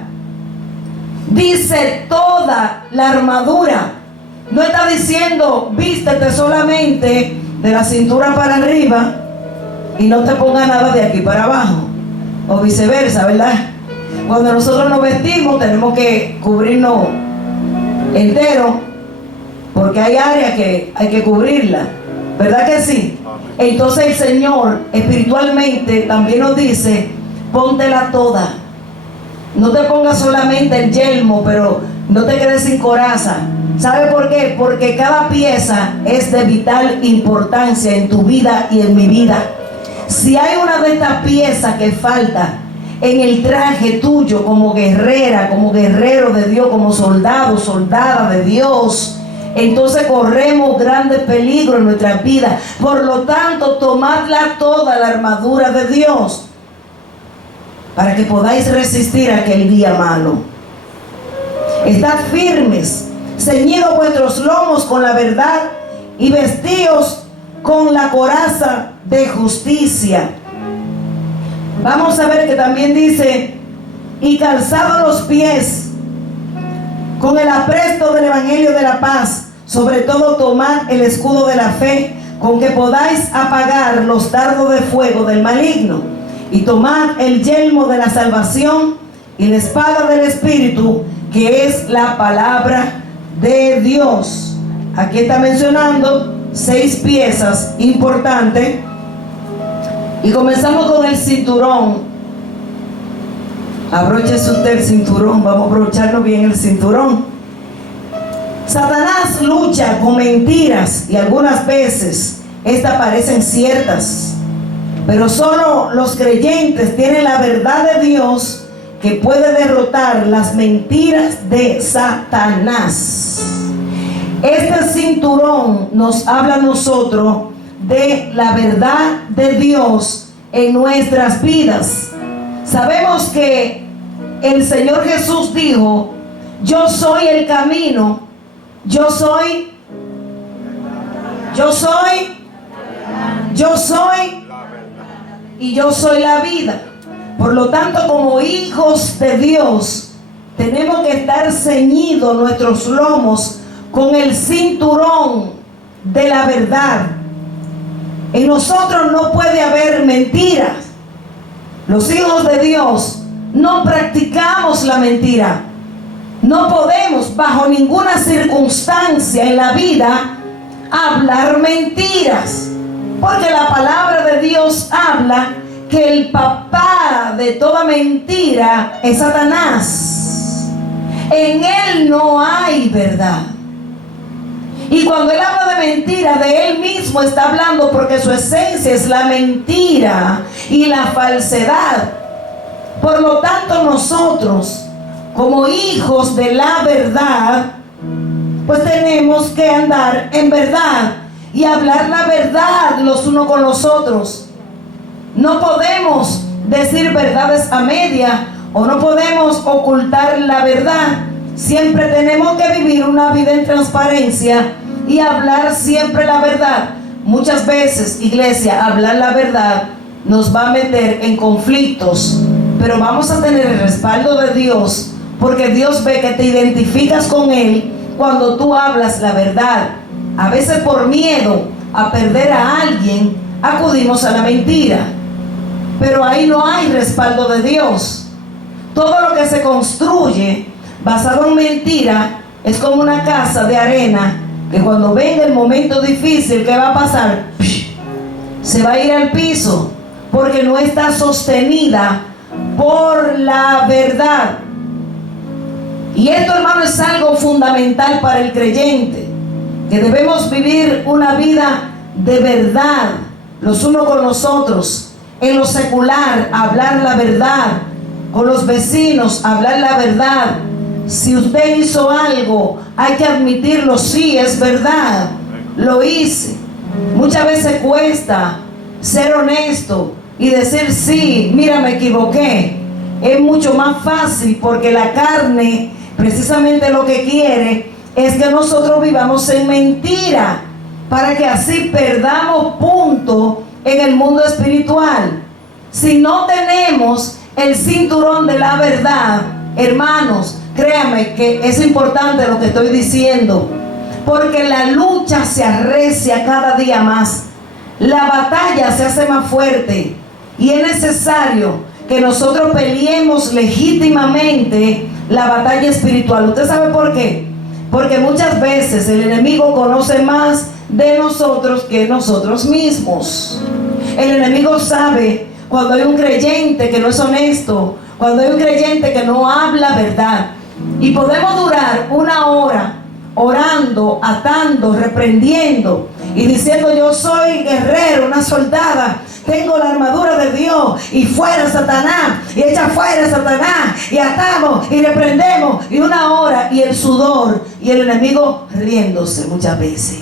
Dice toda la armadura. No está diciendo vístete solamente de la cintura para arriba y no te ponga nada de aquí para abajo, o viceversa, ¿verdad? Cuando nosotros nos vestimos tenemos que cubrirnos entero, porque hay áreas que hay que cubrirla, ¿verdad que sí? Entonces el Señor espiritualmente también nos dice, póntela toda. No te pongas solamente el yelmo, pero no te quedes sin coraza. ¿Sabe por qué? Porque cada pieza es de vital importancia en tu vida y en mi vida. Si hay una de estas piezas que falta en el traje tuyo como guerrera, como guerrero de Dios, como soldado, soldada de Dios, entonces corremos grandes peligros en nuestra vida. Por lo tanto, tomadla toda la armadura de Dios para que podáis resistir aquel día malo. Estad firmes, ceñidos vuestros lomos con la verdad y vestíos con la coraza de justicia. Vamos a ver que también dice, y calzados los pies con el apresto del evangelio de la paz, sobre todo tomad el escudo de la fe, con que podáis apagar los dardos de fuego del maligno, y tomad el yelmo de la salvación y la espada del Espíritu, que es la palabra de Dios. Aquí está mencionando 6 piezas importantes. Y comenzamos con el cinturón. Abróchese usted el cinturón, vamos a abrocharnos bien el cinturón. Satanás lucha con mentiras y algunas veces estas parecen ciertas, pero solo los creyentes tienen la verdad de Dios que puede derrotar las mentiras de Satanás. Este cinturón nos habla a nosotros de la verdad de Dios en nuestras vidas. Sabemos que el Señor Jesús dijo, yo soy el camino, yo soy y yo soy la vida. Por lo tanto, como hijos de Dios, tenemos que estar ceñidos nuestros lomos con el cinturón de la verdad. En nosotros no puede haber mentiras. Los hijos de Dios no practicamos la mentira. No podemos bajo ninguna circunstancia en la vida hablar mentiras, porque la palabra de Dios habla que el papá de toda mentira es Satanás. En él no hay verdad. Y cuando él habla de mentira, de él mismo está hablando, porque su esencia es la mentira y la falsedad. Por lo tanto, nosotros, como hijos de la verdad, pues tenemos que andar en verdad y hablar la verdad los unos con los otros. No podemos decir verdades a media, o no podemos ocultar la verdad. Siempre tenemos que vivir una vida en transparencia y hablar siempre la verdad. Muchas veces, iglesia, hablar la verdad nos va a meter en conflictos, pero vamos a tener el respaldo de Dios, porque Dios ve que te identificas con Él cuando tú hablas la verdad. A veces por miedo a perder a alguien acudimos a la mentira, pero ahí no hay respaldo de Dios. Todo lo que se construye basado en mentira es como una casa de arena que cuando venga el momento difícil, ¿qué va a pasar? Se va a ir al piso, porque no está sostenida por la verdad. Y esto, hermano, es algo fundamental para el creyente, que debemos vivir una vida de verdad, los unos con los otros, en lo secular, hablar la verdad, con los vecinos, hablar la verdad. Si usted hizo algo, hay que admitirlo, sí, es verdad, lo hice. Muchas veces cuesta ser honesto y decir, sí, mira, me equivoqué. Es mucho más fácil porque la carne precisamente lo que quiere es que nosotros vivamos en mentira, para que así perdamos punto en el mundo espiritual. Si no tenemos el cinturón de la verdad, hermanos, créanme que es importante lo que estoy diciendo, porque la lucha se arrecia cada día más, la batalla se hace más fuerte y es necesario que nosotros peleemos legítimamente la batalla espiritual. ¿Usted sabe por qué? Porque muchas veces el enemigo conoce más de nosotros que nosotros mismos. El enemigo sabe cuando hay un creyente que no es honesto, cuando hay un creyente que no habla verdad. Y podemos durar una hora orando, atando, reprendiendo y diciendo, yo soy guerrero, una soldada, tengo la armadura de Dios, y fuera Satanás, y echa fuera Satanás, y atamos y reprendemos, y una hora, y el sudor, y el enemigo riéndose muchas veces,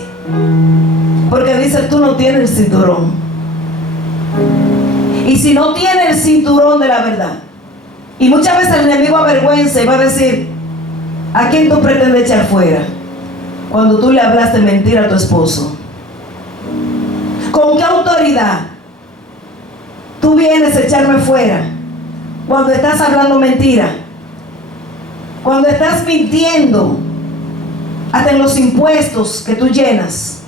porque dice, tú no tienes el cinturón. Y si no tienes el cinturón de la verdad, y muchas veces el enemigo avergüenza y va a decir, ¿a quién tú pretendes echar fuera? Cuando tú le hablaste mentira a tu esposo, ¿con qué autoridad tú vienes a echarme fuera cuando estás hablando mentira? Cuando estás mintiendo hasta en los impuestos que tú llenas,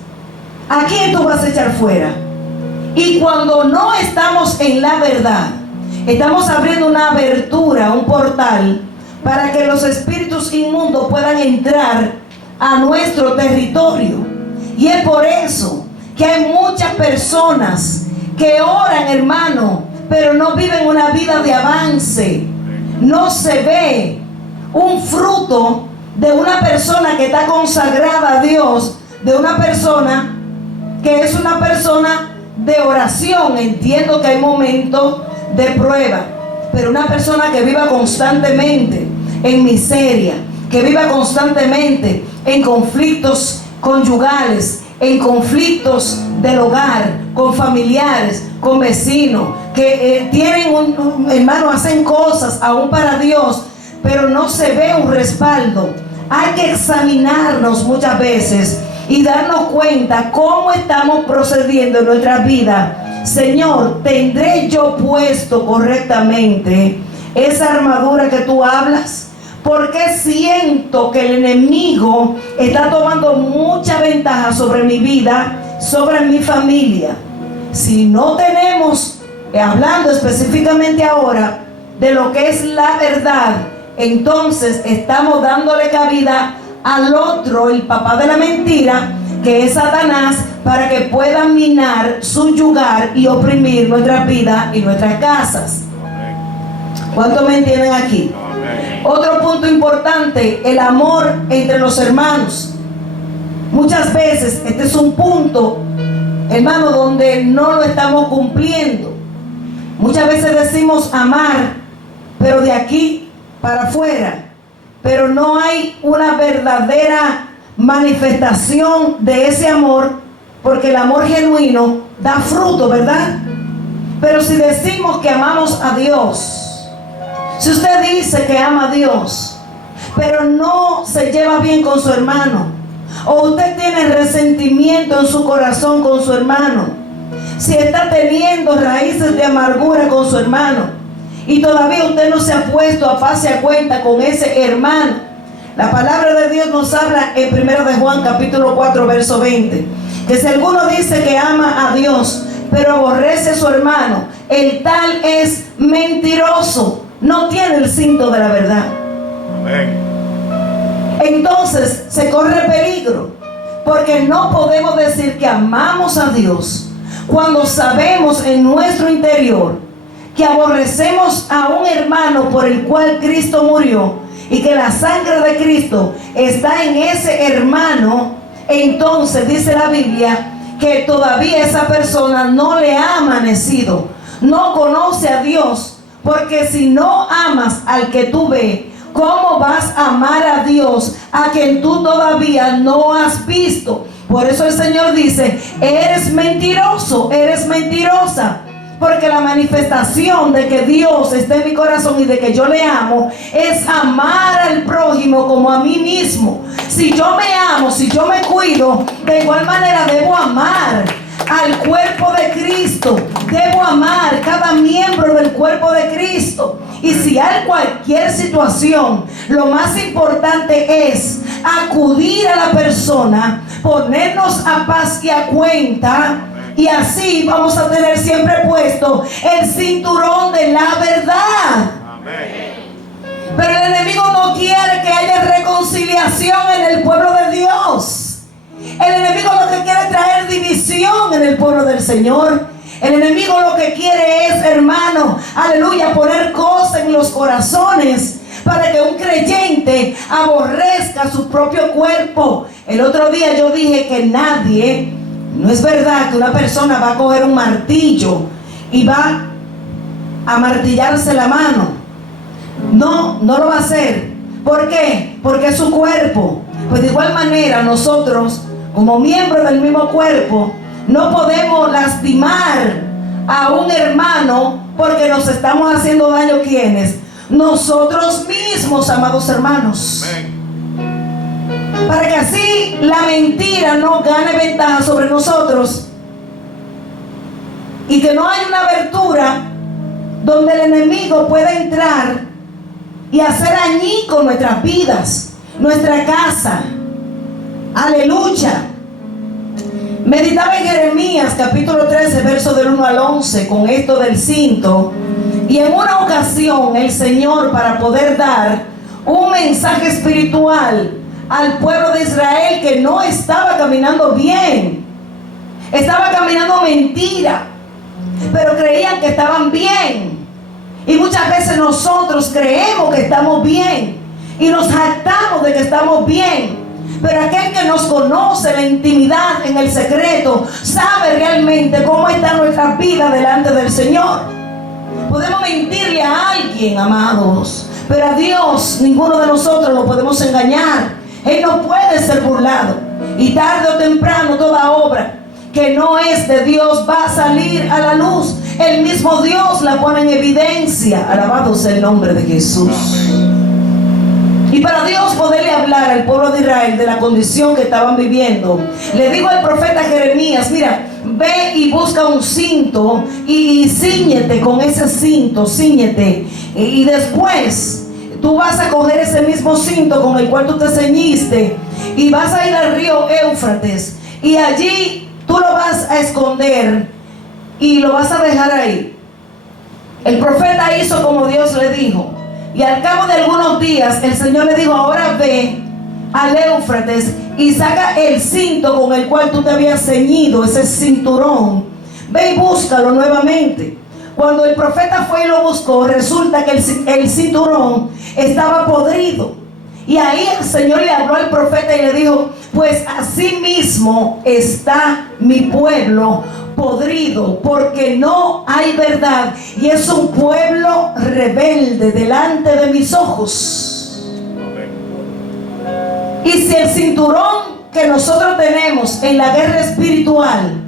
¿a quién tú vas a echar fuera? Y cuando no estamos en la verdad, estamos abriendo una abertura, un portal, para que los espíritus inmundos puedan entrar a nuestro territorio. Y es por eso que hay muchas personas que oran, hermano, pero no viven una vida de avance. No se ve un fruto de una persona que está consagrada a Dios, de una persona que es una persona de oración. Entiendo que hay momentos de prueba, pero una persona que viva constantemente en miseria, que viva constantemente en conflictos conyugales, en conflictos del hogar, con familiares, con vecinos, que tienen hermano, hacen cosas aún para Dios, pero no se ve un respaldo. Hay que examinarnos muchas veces y darnos cuenta cómo estamos procediendo en nuestra vida. Señor, ¿tendré yo puesto correctamente esa armadura que tú hablas? Porque siento que el enemigo está tomando mucha ventaja sobre mi vida, sobre mi familia. Si no tenemos, hablando específicamente ahora de lo que es la verdad, entonces estamos dándole cabida al otro, el papá de la mentira, que es Satanás, para que pueda minar, subyugar y oprimir nuestra vida y nuestras casas. ¿Cuántos me entienden aquí? Otro punto importante, el amor entre los hermanos. Muchas veces este es un punto, hermano, donde no lo estamos cumpliendo. Muchas veces decimos amar, pero de aquí para afuera, pero no hay una verdadera manifestación de ese amor, porque el amor genuino da fruto, ¿verdad? Pero si decimos que amamos a Dios, si usted dice que ama a Dios, pero no se lleva bien con su hermano, o usted tiene resentimiento en su corazón con su hermano, si está teniendo raíces de amargura con su hermano, y todavía usted no se ha puesto a paz y a cuenta con ese hermano, la palabra de Dios nos habla en 1 de Juan capítulo 4 verso 20, que si alguno dice que ama a Dios, pero aborrece a su hermano, el tal es mentiroso, no tiene el cinto de la verdad. Amén. Entonces se corre peligro, porque no podemos decir que amamos a Dios cuando sabemos en nuestro interior que aborrecemos a un hermano por el cual Cristo murió, y que la sangre de Cristo está en ese hermano. Entonces dice la Biblia que todavía esa persona no le ha amanecido, no conoce a Dios, porque si no amas al que tú ves, ¿cómo vas a amar a Dios a quien tú todavía no has visto? Por eso el Señor dice, eres mentiroso, eres mentirosa. Porque la manifestación de que Dios esté en mi corazón y de que yo le amo es amar al prójimo como a mí mismo. Si yo me amo, si yo me cuido, de igual manera debo amar al cuerpo de Cristo. Debo amar cada miembro del cuerpo de Cristo. Y si hay cualquier situación, lo más importante es acudir a la persona, ponernos a paz y a cuenta. Y así vamos a tener siempre puesto el cinturón de la verdad. Amén. Pero el enemigo no quiere que haya reconciliación en el pueblo de Dios. El enemigo lo que quiere es traer división en el pueblo del Señor. El enemigo lo que quiere es, hermano, aleluya, poner cosas en los corazones para que un creyente aborrezca su propio cuerpo. El otro día yo dije que nadie... No es verdad que una persona va a coger un martillo y va a martillarse la mano. No lo va a hacer. ¿Por qué? Porque es su cuerpo. Pues de igual manera nosotros, como miembros del mismo cuerpo, no podemos lastimar a un hermano porque nos estamos haciendo daño. ¿Quiénes? Nosotros mismos, amados hermanos. Amén. Para que así la mentira no gane ventaja sobre nosotros y que no haya una abertura donde el enemigo pueda entrar y hacer añicos nuestras vidas, nuestra casa. Aleluya. Meditaba en Jeremías capítulo 13 verso del 1 al 11 con esto del cinto, y en una ocasión el Señor, para poder dar un mensaje espiritual al pueblo de Israel que no estaba caminando bien, estaba caminando mentira, pero creían que estaban bien. Y muchas veces nosotros creemos que estamos bien y nos jactamos de que estamos bien, pero aquel que nos conoce la intimidad en el secreto sabe realmente cómo está nuestra vida delante del Señor. Podemos mentirle a alguien, amados, pero a Dios ninguno de nosotros lo podemos engañar. Él no puede ser burlado. Y tarde o temprano toda obra que no es de Dios va a salir a la luz. El mismo Dios la pone en evidencia. Alabado sea el nombre de Jesús. Y para Dios poderle hablar al pueblo de Israel de la condición que estaban viviendo, le dijo al profeta Jeremías, mira, ve y busca un cinto y cíñete con ese cinto, cíñete. Y después tú vas a coger ese mismo cinto con el cual tú te ceñiste y vas a ir al río Éufrates y allí tú lo vas a esconder y lo vas a dejar ahí. El profeta hizo como Dios le dijo, y al cabo de algunos días el Señor le dijo, ahora ve al Éufrates y saca el cinto con el cual tú te habías ceñido, ese cinturón, ve y búscalo nuevamente. Cuando el profeta fue y lo buscó, resulta que el cinturón estaba podrido. Y ahí el Señor le habló al profeta y le dijo, pues así mismo está mi pueblo podrido, porque no hay verdad, y es un pueblo rebelde delante de mis ojos. Y si el cinturón que nosotros tenemos en la guerra espiritual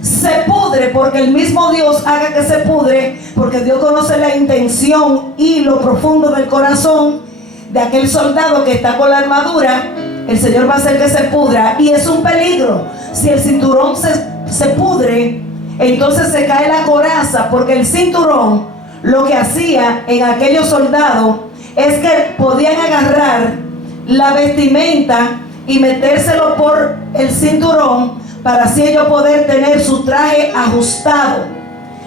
se pudre, porque el mismo Dios haga que se pudre, porque Dios conoce la intención y lo profundo del corazón de aquel soldado que está con la armadura, el Señor va a hacer que se pudra, y es un peligro. Si el cinturón se pudre, entonces se cae la coraza, porque el cinturón lo que hacía en aquellos soldados es que podían agarrar la vestimenta y metérselo por el cinturón para así ellos poder tener su traje ajustado.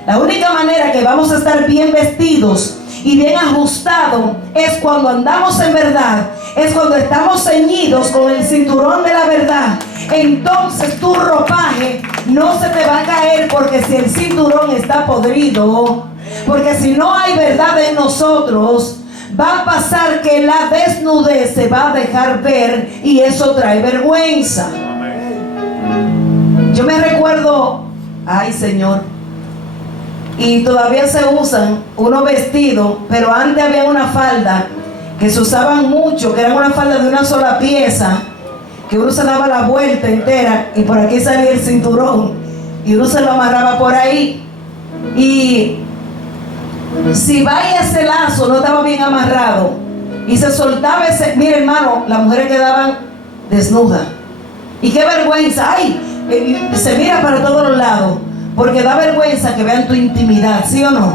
La única manera que vamos a estar bien vestidos y bien ajustados es cuando andamos en verdad, es cuando estamos ceñidos con el cinturón de la verdad. Entonces tu ropaje no se te va a caer, porque si el cinturón está podrido, porque si no hay verdad en nosotros, va a pasar que la desnudez se va a dejar ver, y eso trae vergüenza. Yo me recuerdo, ay Señor, y todavía se usan unos vestidos, pero antes había una falda que se usaban mucho, que era una falda de una sola pieza, que uno se daba la vuelta entera y por aquí salía el cinturón y uno se lo amarraba por ahí, y si vaya ese lazo no estaba bien amarrado y se soltaba ese, mire hermano, las mujeres quedaban desnudas, y qué vergüenza, ay, se mira para todos los lados, porque da vergüenza que vean tu intimidad, ¿sí o no?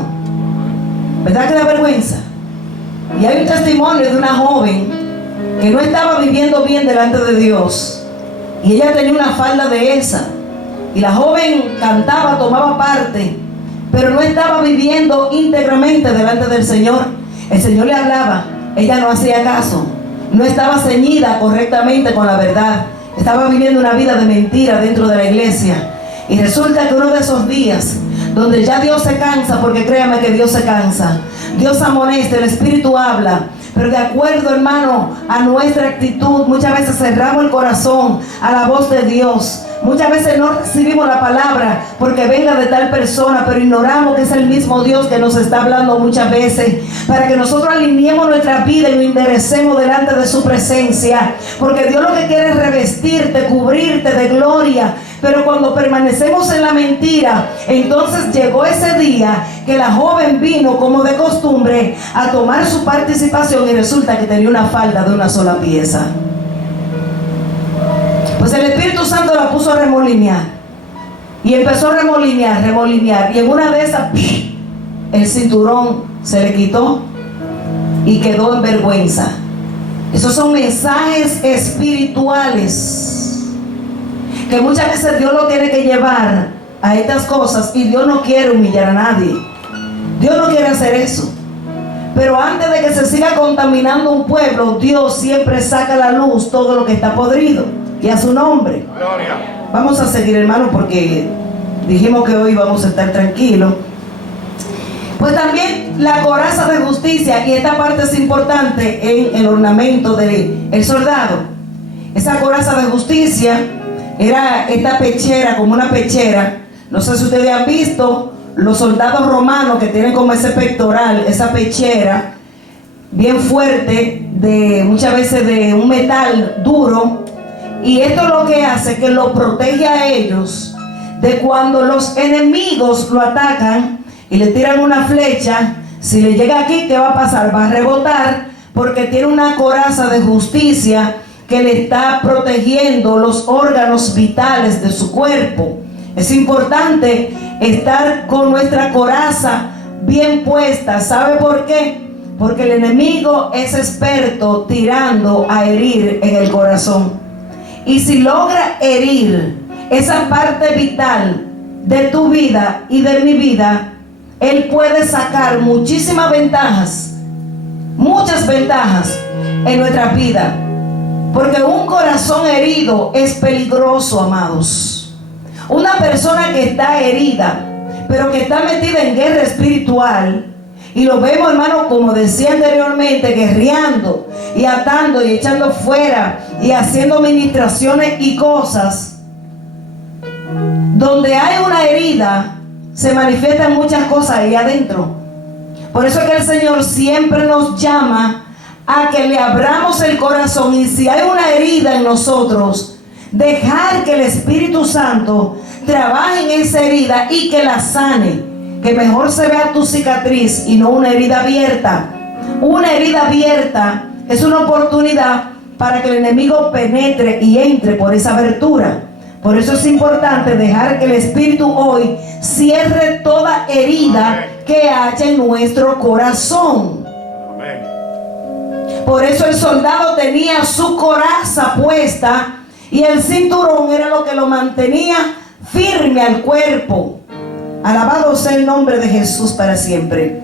¿Verdad que da vergüenza? Y hay un testimonio de una joven que no estaba viviendo bien delante de Dios, y ella tenía una falda de esa, y la joven cantaba, tomaba parte, pero no estaba viviendo íntegramente delante del Señor. El Señor le hablaba, ella no hacía caso, no estaba ceñida correctamente con la verdad, estaba viviendo una vida de mentira dentro de la iglesia. Y resulta que uno de esos días donde ya Dios se cansa, porque créame que Dios se cansa, Dios amonesta, el Espíritu habla, pero de acuerdo, hermano, a nuestra actitud, muchas veces cerramos el corazón a la voz de Dios. Muchas veces no recibimos la palabra porque venga de tal persona, pero ignoramos que es el mismo Dios que nos está hablando muchas veces, para que nosotros alineemos nuestra vida y nos enderecemos delante de su presencia, porque Dios lo que quiere es revestirte, cubrirte de gloria. Pero cuando permanecemos en la mentira, entonces llegó ese día que la joven vino como de costumbre a tomar su participación y resulta que tenía una falda de una sola pieza. Pues el Espíritu Santo la puso a remolinear y empezó a remolinear, y en una de esas el cinturón se le quitó y quedó en vergüenza. Esos son mensajes espirituales que muchas veces Dios lo tiene que llevar a estas cosas, y Dios no quiere humillar a nadie. Dios no quiere hacer eso. Pero antes de que se siga contaminando un pueblo, Dios siempre saca a la luz todo lo que está podrido. Y a su nombre. Gloria. Vamos a seguir, hermano, porque dijimos que hoy vamos a estar tranquilos. Pues también la coraza de justicia, y esta parte es importante en el ornamento del soldado. Esa coraza de justicia era esta pechera, como una pechera. No sé si ustedes han visto los soldados romanos que tienen como ese pectoral, esa pechera bien fuerte, de muchas veces de un metal duro. Y esto lo que hace que lo protege a ellos de cuando los enemigos lo atacan y le tiran una flecha. Si le llega aquí, ¿qué va a pasar? Va a rebotar, porque tiene una coraza de justicia que le está protegiendo los órganos vitales de su cuerpo. Es importante estar con nuestra coraza bien puesta. ¿Sabe por qué? Porque el enemigo es experto tirando a herir en el corazón. Y si logra herir esa parte vital de tu vida y de mi vida, él puede sacar muchísimas ventajas, muchas ventajas en nuestra vida. Porque un corazón herido es peligroso, amados. Una persona que está herida, pero que está metida en guerra espiritual, y lo vemos, hermano, como decía anteriormente, guerreando y atando y echando fuera y haciendo ministraciones y cosas. Donde hay una herida, se manifiestan muchas cosas ahí adentro. Por eso es que el Señor siempre nos llama a que le abramos el corazón, y si hay una herida en nosotros, dejar que el Espíritu Santo trabaje en esa herida y que la sane. Que mejor se vea tu cicatriz y no una herida abierta. Una herida abierta es una oportunidad para que el enemigo penetre y entre por esa abertura. Por eso es importante dejar que el Espíritu hoy cierre toda herida que haya en nuestro corazón. Por eso el soldado tenía su coraza puesta, y el cinturón era lo que lo mantenía firme al cuerpo. Alabado sea el nombre de Jesús para siempre.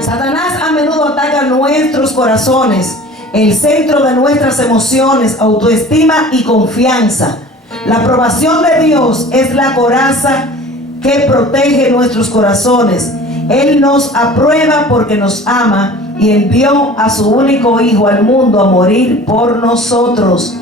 Satanás a menudo ataca nuestros corazones, el centro de nuestras emociones, autoestima y confianza. La aprobación de Dios es la coraza que protege nuestros corazones. Él nos aprueba porque nos ama y envió a su único Hijo al mundo a morir por nosotros.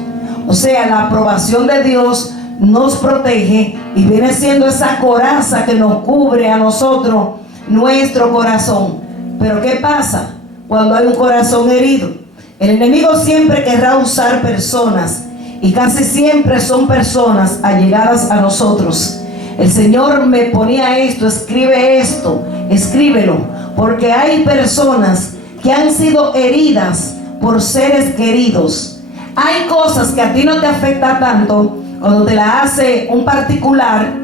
O sea, la aprobación de Dios nos protege y viene siendo esa coraza que nos cubre a nosotros, nuestro corazón. Pero ¿qué pasa cuando hay un corazón herido? El enemigo siempre querrá usar personas, y casi siempre son personas allegadas a nosotros. El Señor me ponía esto: escribe esto, escríbelo, porque hay personas que han sido heridas por seres queridos. Hay cosas que a ti no te afectan tanto cuando te la hace un particular,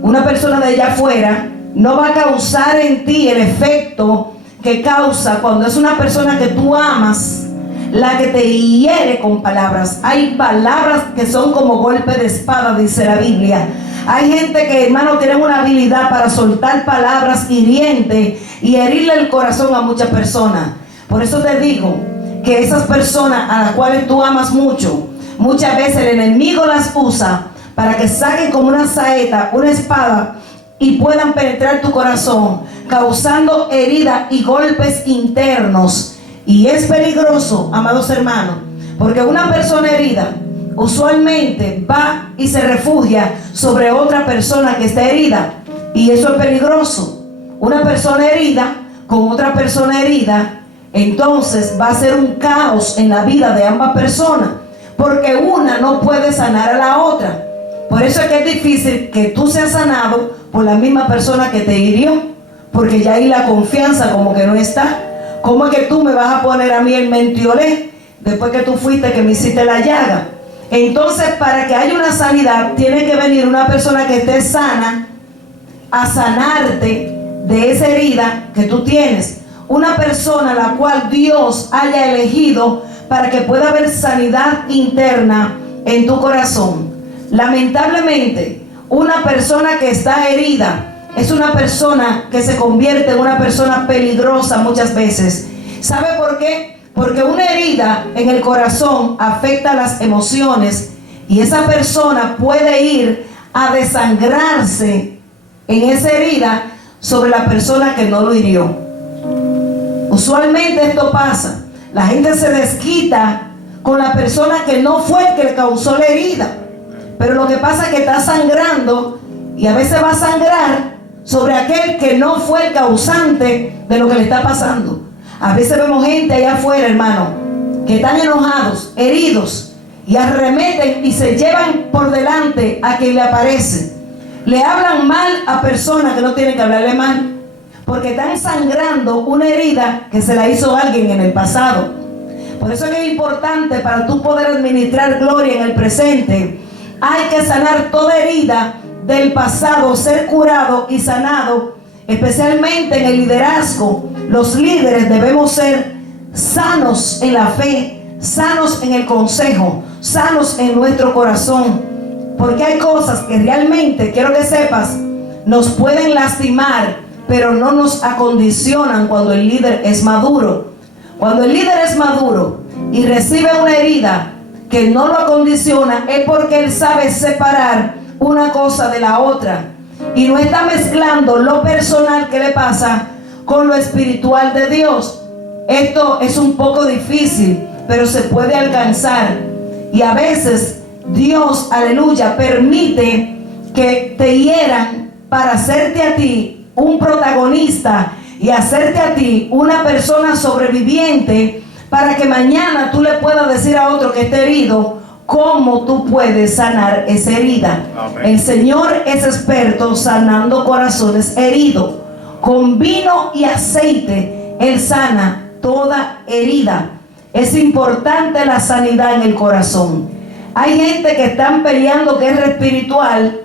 una persona de allá afuera. No va a causar en ti el efecto que causa cuando es una persona que tú amas, la que te hiere con palabras. Hay palabras que son como golpe de espada, dice la Biblia. Hay gente que, hermano, tiene una habilidad para soltar palabras hirientes y herirle el corazón a muchas personas. Por eso te digo que esas personas a las cuales tú amas mucho, muchas veces el enemigo las usa para que saquen como una saeta, una espada, y puedan penetrar tu corazón, causando heridas y golpes internos. Y es peligroso, amados hermanos, porque una persona herida usualmente va y se refugia sobre otra persona que está herida, y eso es peligroso. Una persona herida con otra persona herida, entonces va a ser un caos en la vida de ambas personas, porque una no puede sanar a la otra. Por eso es que es difícil que tú seas sanado por la misma persona que te hirió, porque ya ahí la confianza como que no está. ¿Cómo es que tú me vas a poner a mí el mentiolé después que tú fuiste que me hiciste la llaga? Entonces, para que haya una sanidad, tiene que venir una persona que esté sana a sanarte de esa herida que tú tienes. Una persona la cual Dios haya elegido para que pueda haber sanidad interna en tu corazón. Lamentablemente, una persona que está herida es una persona que se convierte en una persona peligrosa muchas veces. ¿Sabe por qué? Porque una herida en el corazón afecta las emociones, y esa persona puede ir a desangrarse en esa herida sobre la persona que no lo hirió. Usualmente esto pasa. La gente se desquita con la persona que no fue el que le causó la herida, pero lo que pasa es que está sangrando, y a veces va a sangrar sobre aquel que no fue el causante de lo que le está pasando. A veces vemos gente allá afuera, hermano, que están enojados, heridos, y arremeten y se llevan por delante a quien le aparece. Le hablan mal a personas que no tienen que hablarle mal, porque están sangrando una herida que se la hizo alguien en el pasado. Por eso es que es importante, para tú poder administrar gloria en el presente, hay que sanar toda herida del pasado, ser curado y sanado. Especialmente en el liderazgo, los líderes debemos ser sanos en la fe, sanos en el consejo, sanos en nuestro corazón, porque hay cosas que realmente, quiero que sepas, nos pueden lastimar, pero no nos acondicionan cuando el líder es maduro. Cuando el líder es maduro y recibe una herida que no lo acondiciona, es porque él sabe separar una cosa de la otra, y no está mezclando lo personal que le pasa con lo espiritual de Dios. Esto es un poco difícil, pero se puede alcanzar. Y a veces Dios, aleluya, permite que te hieran para hacerte a ti un protagonista y hacerte a ti una persona sobreviviente, para que mañana tú le puedas decir a otro que esté herido cómo tú puedes sanar esa herida. Amén. El Señor es experto sanando corazones heridos. Con vino y aceite Él sana toda herida. Es importante la sanidad en el corazón. Hay gente que están peleando guerra espiritual,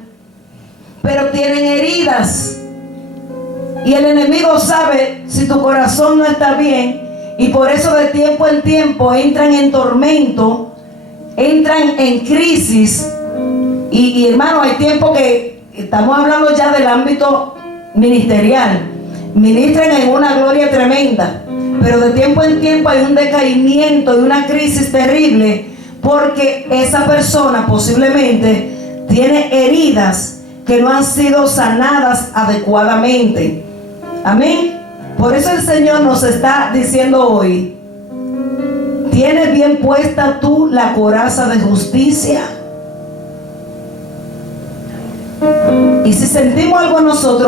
pero tienen heridas, y el enemigo sabe si tu corazón no está bien, y por eso de tiempo en tiempo entran en tormento, entran en crisis. Y hermano, hay tiempo que estamos hablando ya del ámbito ministerial, ministran en una gloria tremenda, pero de tiempo en tiempo hay un decaimiento y una crisis terrible, porque esa persona posiblemente tiene heridas que no han sido sanadas adecuadamente. Amén. Por eso el Señor nos está diciendo hoy: ¿tienes bien puesta tú la coraza de justicia? Y si sentimos algo en nosotros,